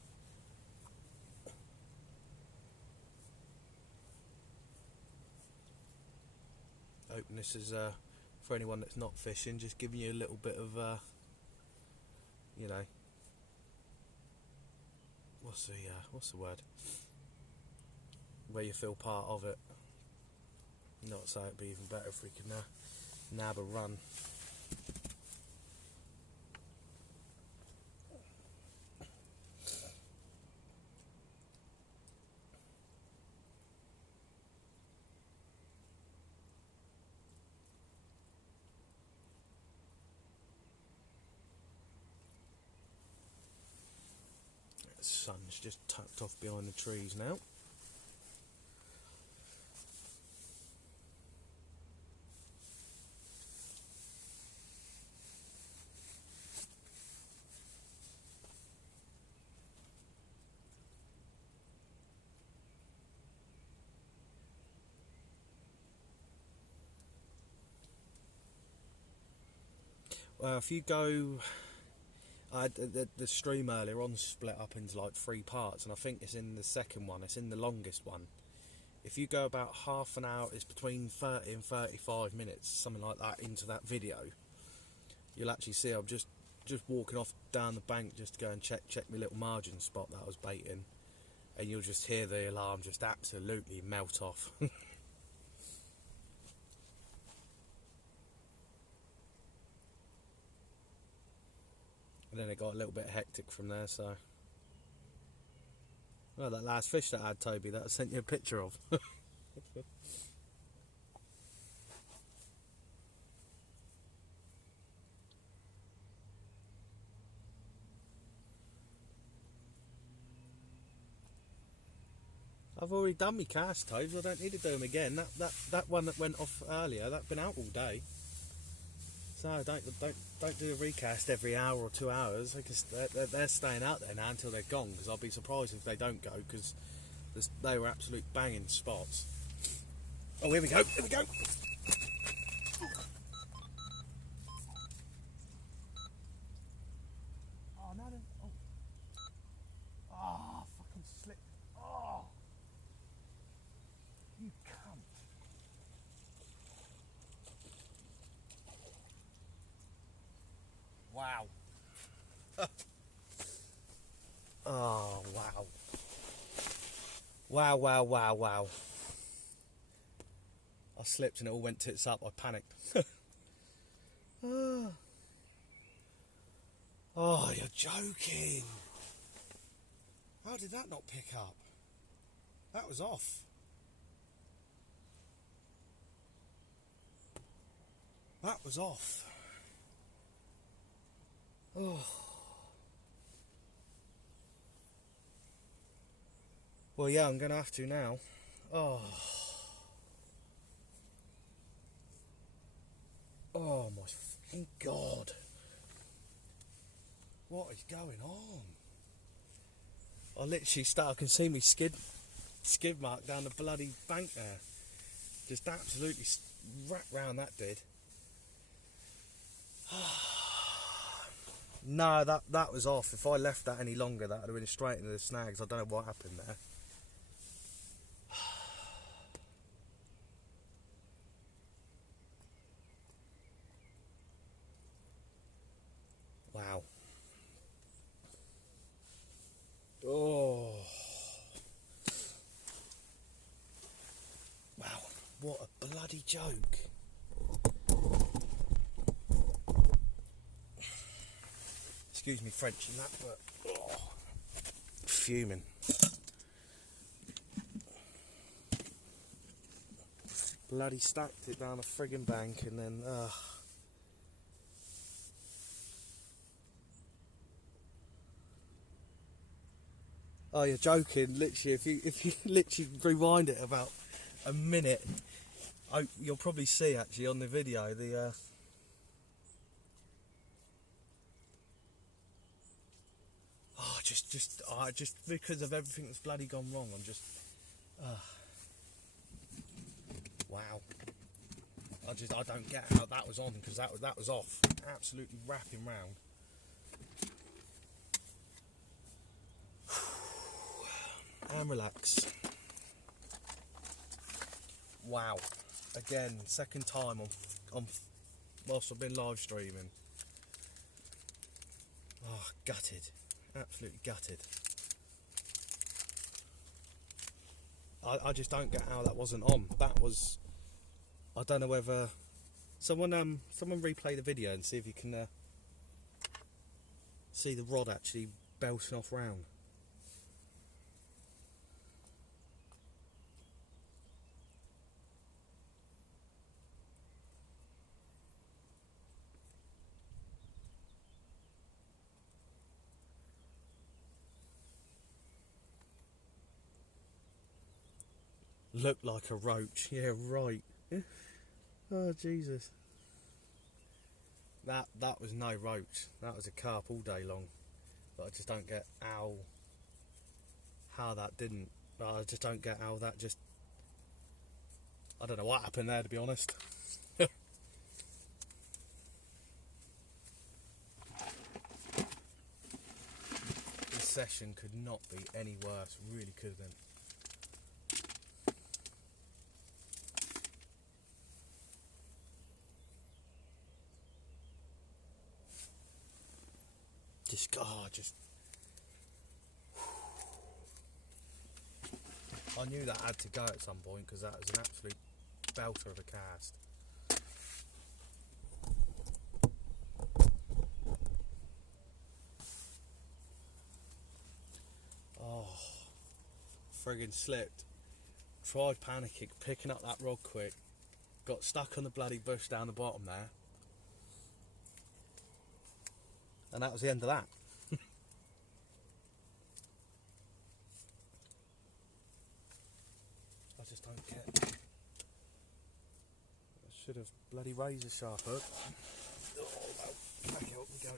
Hoping this is for anyone that's not fishing, just giving you a little bit of what's the word? Where you feel part of it. Not so it'd be even better if we could nab a run. The sun's just tucked off behind the trees now. Well, if you go, the stream earlier on split up into like 3 parts, and I think it's in the second one, it's in the longest one. If you go about half an hour, it's between 30 and 35 minutes, something like that, into that video, you'll actually see I'm just walking off down the bank just to go and check my little margin spot that I was baiting, and you'll just hear the alarm just absolutely melt off. And then it got a little bit hectic from there, so... Well, that last fish that I had, Toby, that I sent you a picture of. I've already done my cast, Toby, I don't need to do them again. That one that went off earlier, that's been out all day. So don't do a recast every hour or 2 hours, because they're staying out there now until they're gone, because I'll be surprised if they don't go, because they were absolute banging spots. Oh, here we go, here we go! Oh, no, oh. Oh, fucking slipped. Oh! You cunt. Wow. Oh, wow. Wow, wow, wow, wow. I slipped and it all went tits up. I panicked. Oh, you're joking. How did that not pick up? That was off. That was off. Oh. Well, yeah, I'm going to have to now. Oh. Oh, my fucking God. What is going on? I literally I can see me skid mark down the bloody bank there. Just absolutely wrapped round that did. No, that was off. If I left that any longer, that would have been straight into the snags. I don't know what happened there. Wow. Oh. Wow. What a bloody joke. Excuse me French and that, but fuming. Bloody stacked it down a friggin' bank and then Oh, you're joking. Literally, if you literally rewind it about a minute, you'll probably see actually on the video the just because of everything that's bloody gone wrong, I'm just wow. I don't get how that was on, because that was off, absolutely wrapping round. And relax. Wow. Again, second time on whilst I've been live streaming. Oh, gutted. Absolutely gutted. I just don't get how that wasn't on. That was, I don't know whether someone replay the video and see if you can see the rod actually belting off round. Looked like a roach. Yeah, right. Oh, Jesus. That was no roach. That was a carp all day long. But I just don't get how that didn't. I just don't get how that just... I don't know what happened there, to be honest. This session could not be any worse. Really could have been. Just I knew that had to go at some point because that was an absolute belter of a cast. Oh, friggin' slipped. Tried panicking, picking up that rod quick. Got stuck on the bloody bush down the bottom there. And that was the end of that. I just don't get. I should have bloody razor sharp hook. Oh, well, back out we go.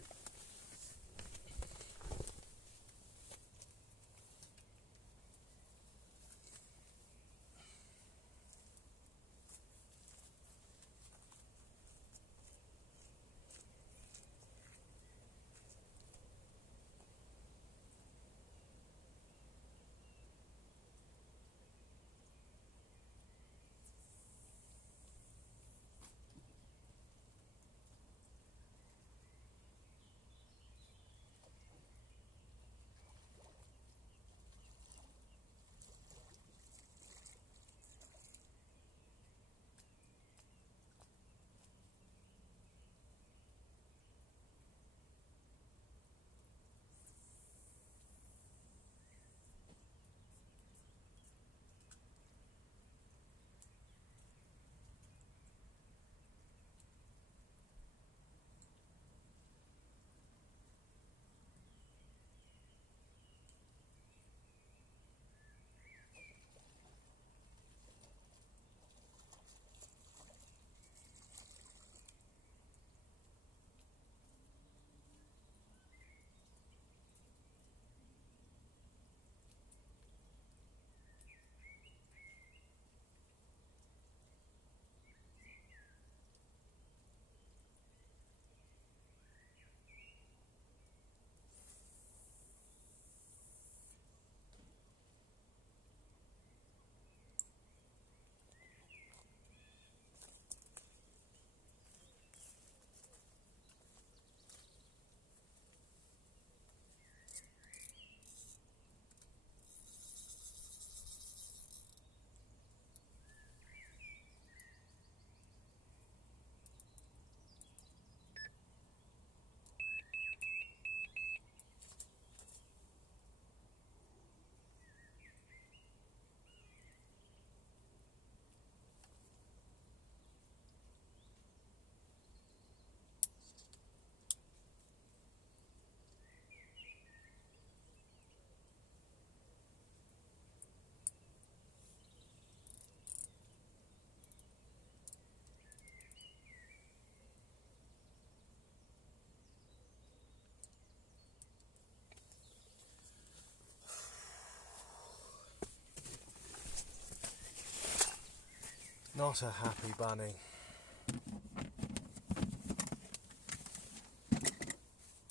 Not a happy bunny.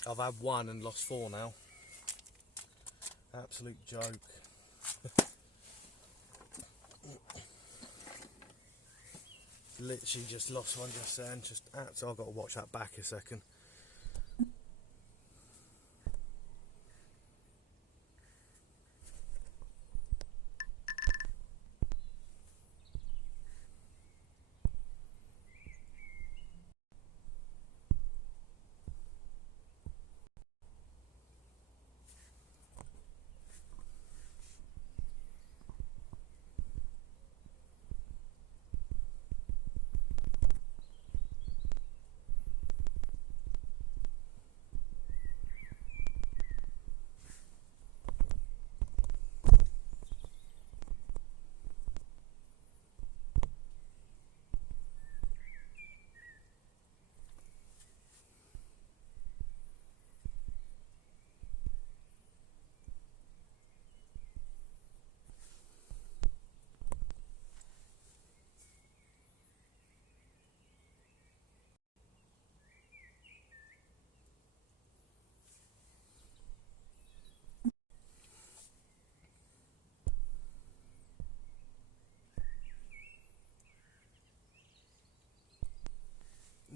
I've had one and lost 4 now. Absolute joke. Literally just lost one just then. So I've got to watch that back a second.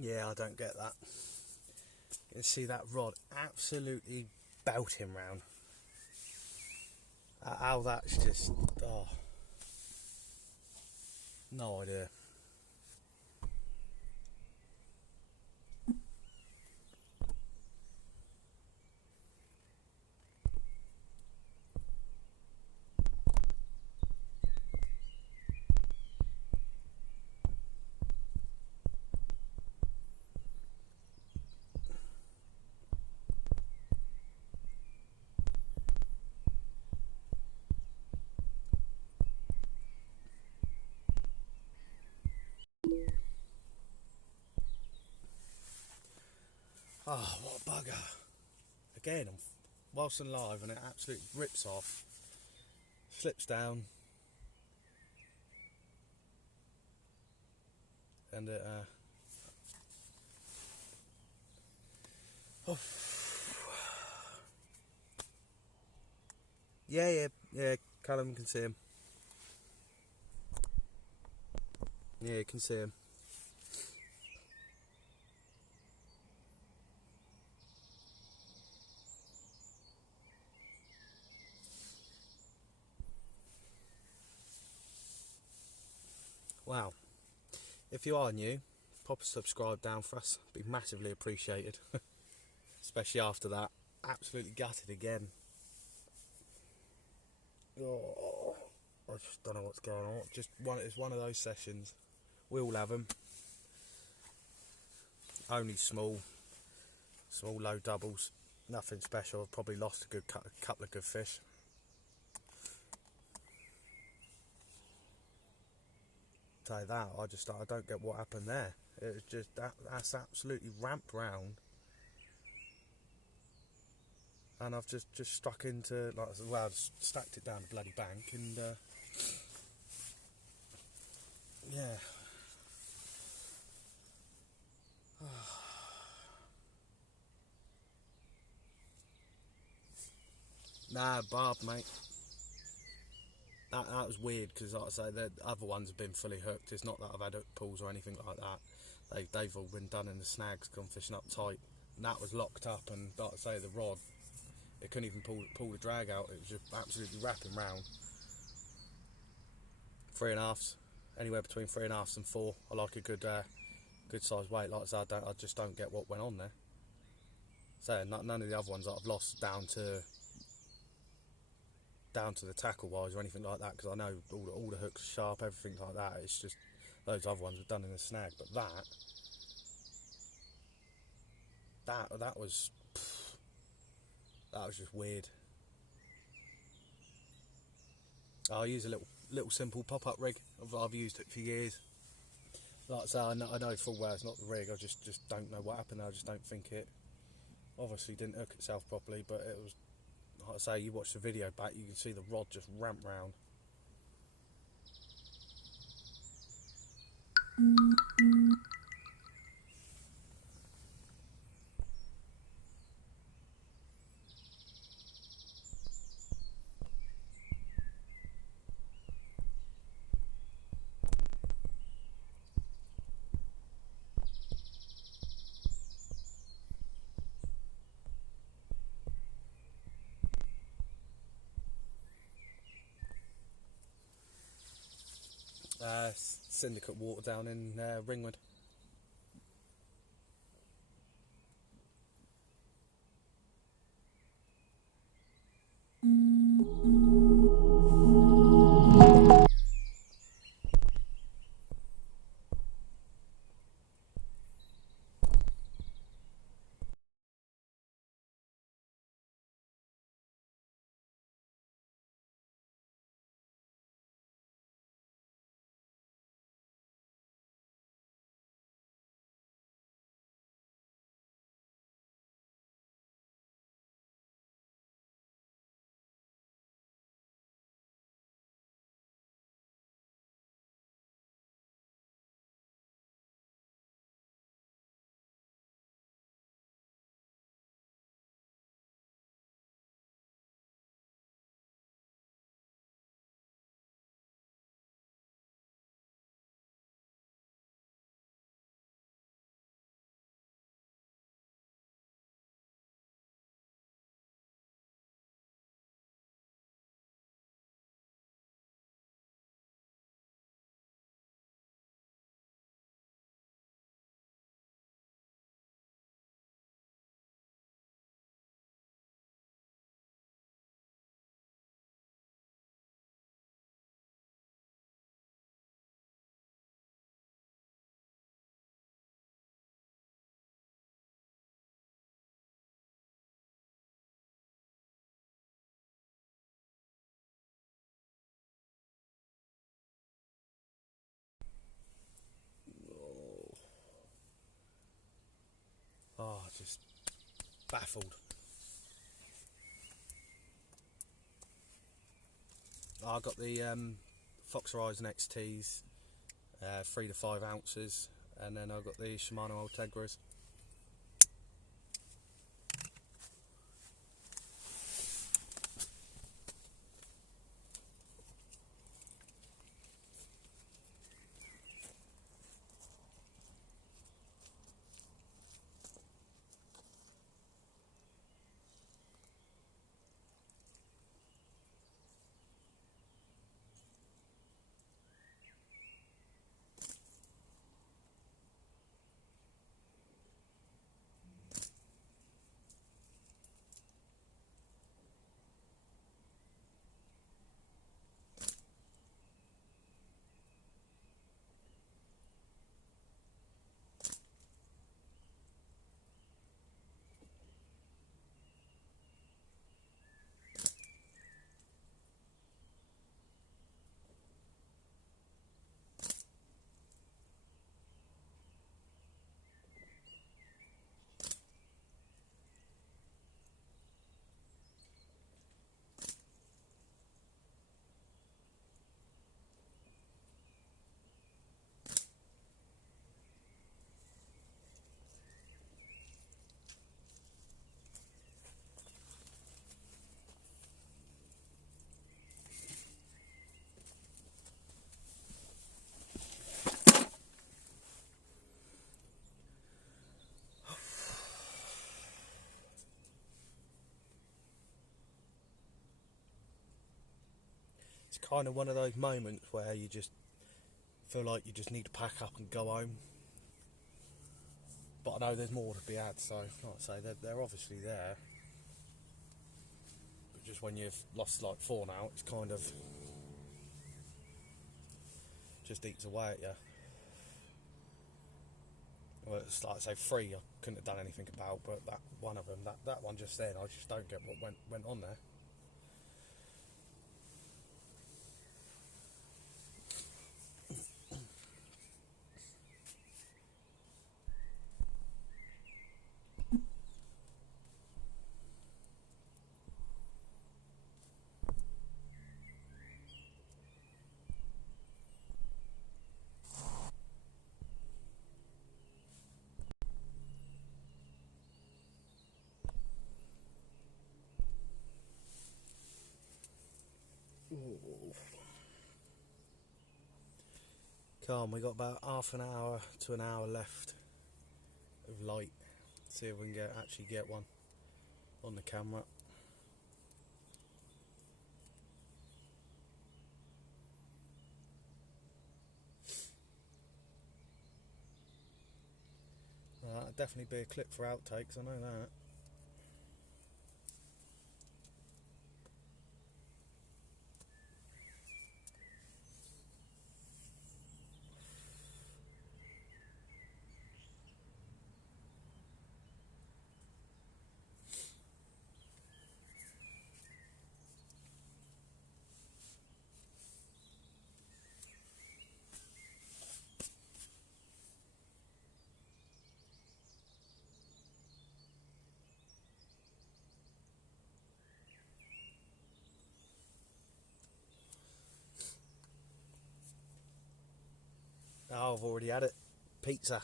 Yeah, I don't get that. You can see that rod absolutely belting round. How that's just, oh, no idea. Oh, what a bugger. Again, whilst I'm live and it absolutely rips off, slips down, and it, oh. Yeah, Callum can see him. Yeah, you can see him. Wow. If you are new, pop a subscribe down for us. Be massively appreciated. Especially after that. Absolutely gutted again. Oh, I just don't know what's going on. It's one of those sessions. We all have them. Only small low doubles. Nothing special. I've probably lost a couple of good fish. Say that, I don't get what happened there. It's just that's absolutely ramped round, and I've just struck into, like, well, I just stacked it down the bloody bank, and yeah. Nah, barb, mate. That was weird, because like I say, the other ones have been fully hooked. It's not that I've had hook pulls or anything like that. They've all been done in the snags, gone fishing up tight. And that was locked up, and like I say, the rod, it couldn't even pull the drag out. It was just absolutely wrapping round. 3.5s, anywhere between 3.5s and 4. I like a good size weight. Like I said, I just don't get what went on there. So none of the other ones that I've lost down to the tackle wise or anything like that, because I know all the hooks are sharp, everything like that. It's just those other ones were done in the snag. But that was just weird. I use a little simple pop-up rig. I've used it for years. Like I say, I know full well it's not the rig. I just don't know what happened. I just don't think it obviously didn't hook itself properly. But it was, like I say, you watch the video back, you can see the rod just ramp round. Syndicate water down in Ringwood. just baffled. I got the Fox Horizon XTs, 3 to 5 ounces, and then I've got the Shimano Ultegras. It's kind of one of those moments where you just feel like you just need to pack up and go home. But I know there's more to be had, so like I say, they're obviously there. But just when you've lost like 4 now, it's kind of just eats away at you. Well, it's like I say, 3 I couldn't have done anything about, but that one of them, that one just then, I just don't get what went on there. Come on, we got about half an hour to an hour left of light. See if we can actually get one on the camera. That'll definitely be a clip for outtakes, I know that. Oh, I've already had it. Pizza.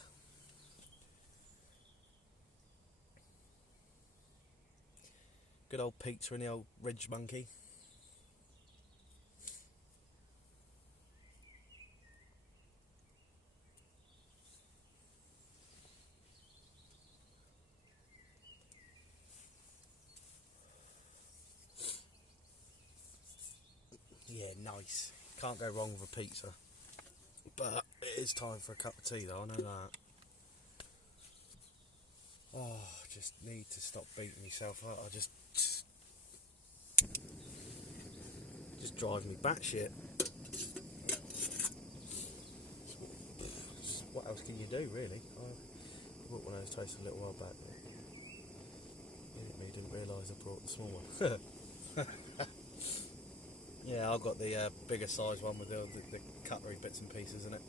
Good old pizza in the old Ridge Monkey. Yeah, nice. Can't go wrong with a pizza. But it is time for a cup of tea though, I know that. Oh, I just need to stop beating myself up. I just drive me batshit. What else can you do, really? I bought one of those toasts a little while back. Me didn't realise I brought the small one. Yeah, I've got the bigger size one with the cutlery bits and pieces in it.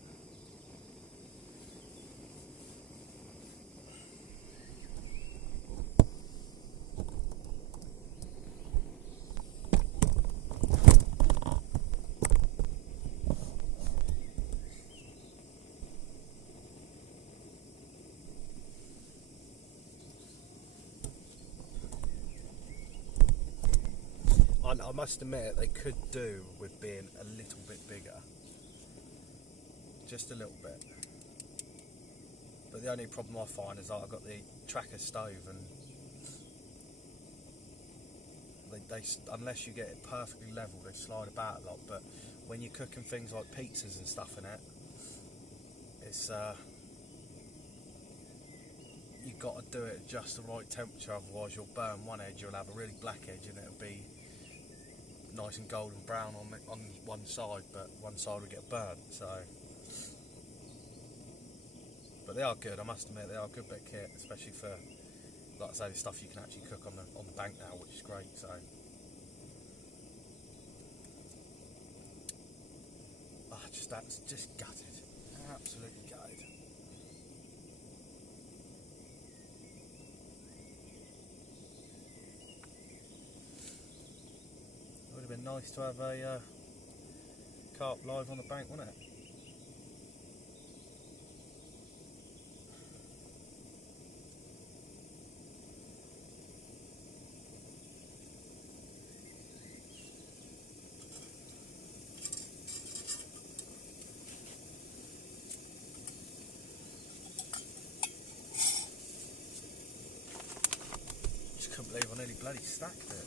I must admit they could do with being a little bit bigger, just a little bit. But the only problem I find is that I've got the tracker stove, and they unless you get it perfectly level, they slide about a lot. But when you're cooking things like pizzas and stuff in it, it's you've got to do it at just the right temperature, otherwise you'll burn one edge, you'll have a really black edge, and it'll be nice and golden brown on one side, but one side will get burnt. So, but they are good. I must admit, they are a good bit of kit, especially for, like I say, the stuff you can actually cook on the bank now, which is great. So, that's just gutted, absolutely gutted. It would have been nice to have a carp live on the bank, wouldn't it? Just couldn't believe I nearly bloody stacked it.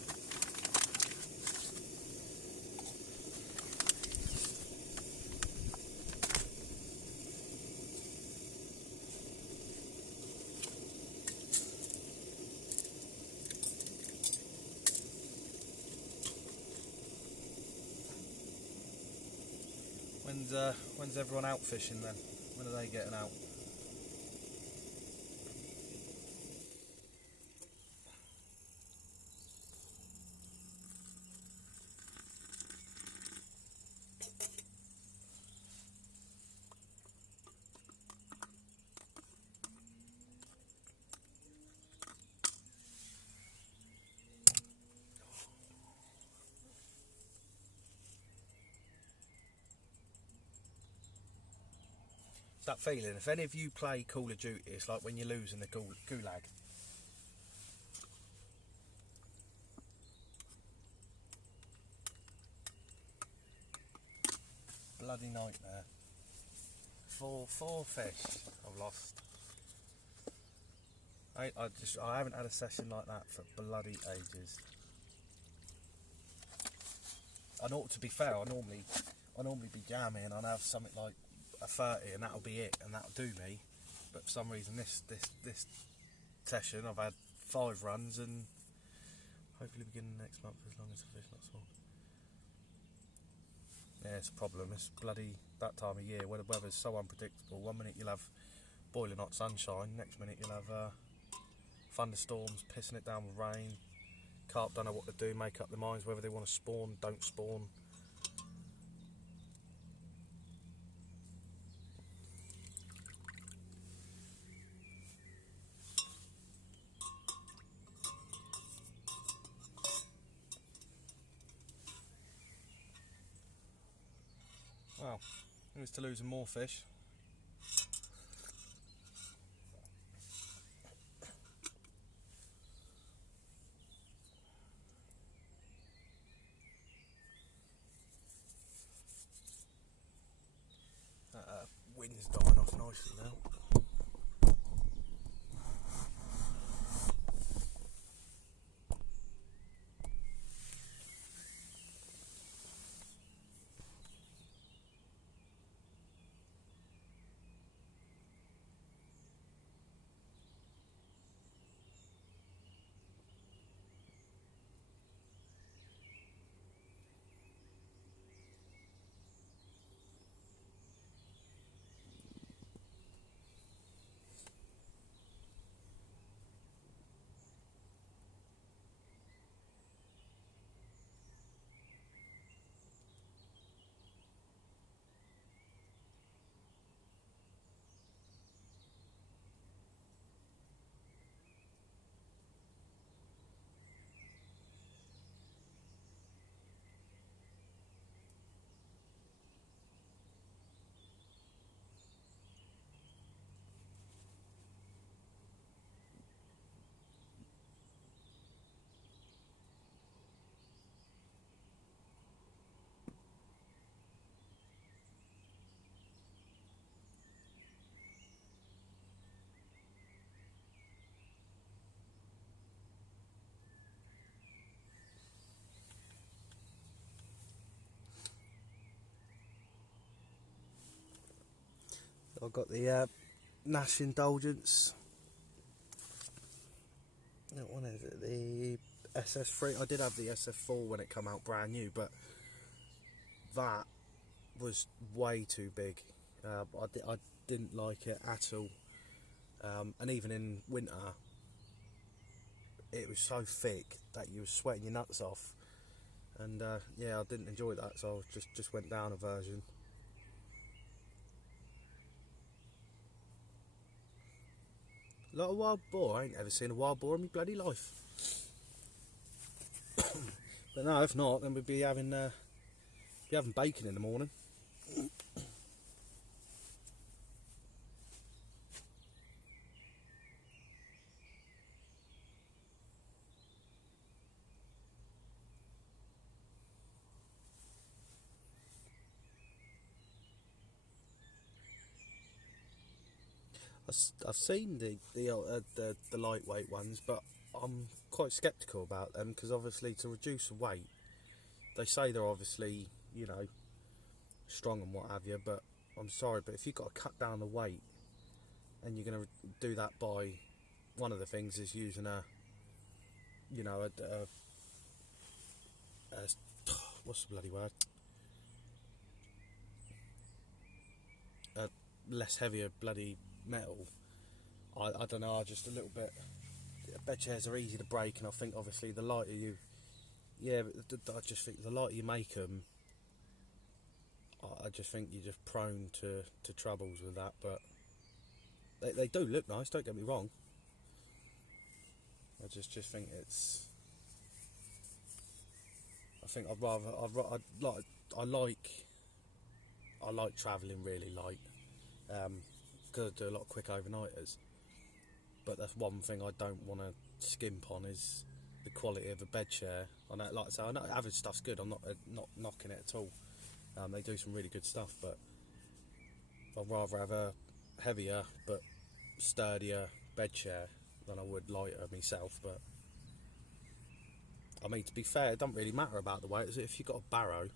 When's everyone out fishing then? When are they getting out? It's that feeling, if any of you play Call of Duty, it's like when you're losing the gulag. Bloody nightmare. Four fish I've lost. I haven't had a session like that for bloody ages. To be fair, I normally be jamming and I'd have something like a 30 and that'll be it, and that'll do me. But for some reason this session I've had 5 runs, and hopefully beginning next month, as long as the fish not small. Yeah, it's a problem. It's bloody that time of year where the weather's so unpredictable. One minute you'll have boiling hot sunshine, next minute you'll have thunderstorms pissing it down with rain. Carp don't know what to do, make up their minds whether they want to spawn, don't spawn. Well, here's to losing more fish. Wind's dying off nicely now. I've got the Nash Indulgence. What one is it? The SS3. I did have the SF4 when it came out brand new, but that was way too big. I didn't like it at all. And even in winter, it was so thick that you were sweating your nuts off. And yeah, I didn't enjoy that, so I just went down a version. A lot of wild boar. I ain't ever seen a wild boar in my bloody life. But no, if not, then we'd be having bacon in the morning. I've seen the lightweight ones, but I'm quite sceptical about them because obviously to reduce the weight, they say they're obviously, you know, strong and what have you, but I'm sorry, but if you've got to cut down the weight and you're going to do that by, one of the things is using a, you know, what's the bloody word? A less heavier bloody metal. I don't know, I just a little bit, bed chairs are easy to break, and I think obviously the lighter you, yeah, but I just think the lighter you make them, I just think you're just prone to troubles with that. But they do look nice, don't get me wrong. I just think it's, I think I like travelling really light, because I do a lot of quick overnighters. But that's one thing I don't want to skimp on is the quality of a bed chair. I know, like I say, I know Average stuff's good. I'm not knocking it at all. They do some really good stuff, but I'd rather have a heavier but sturdier bed chair than I would lighter myself. But I mean, to be fair, it doesn't really matter about the weight. If you've got a barrow,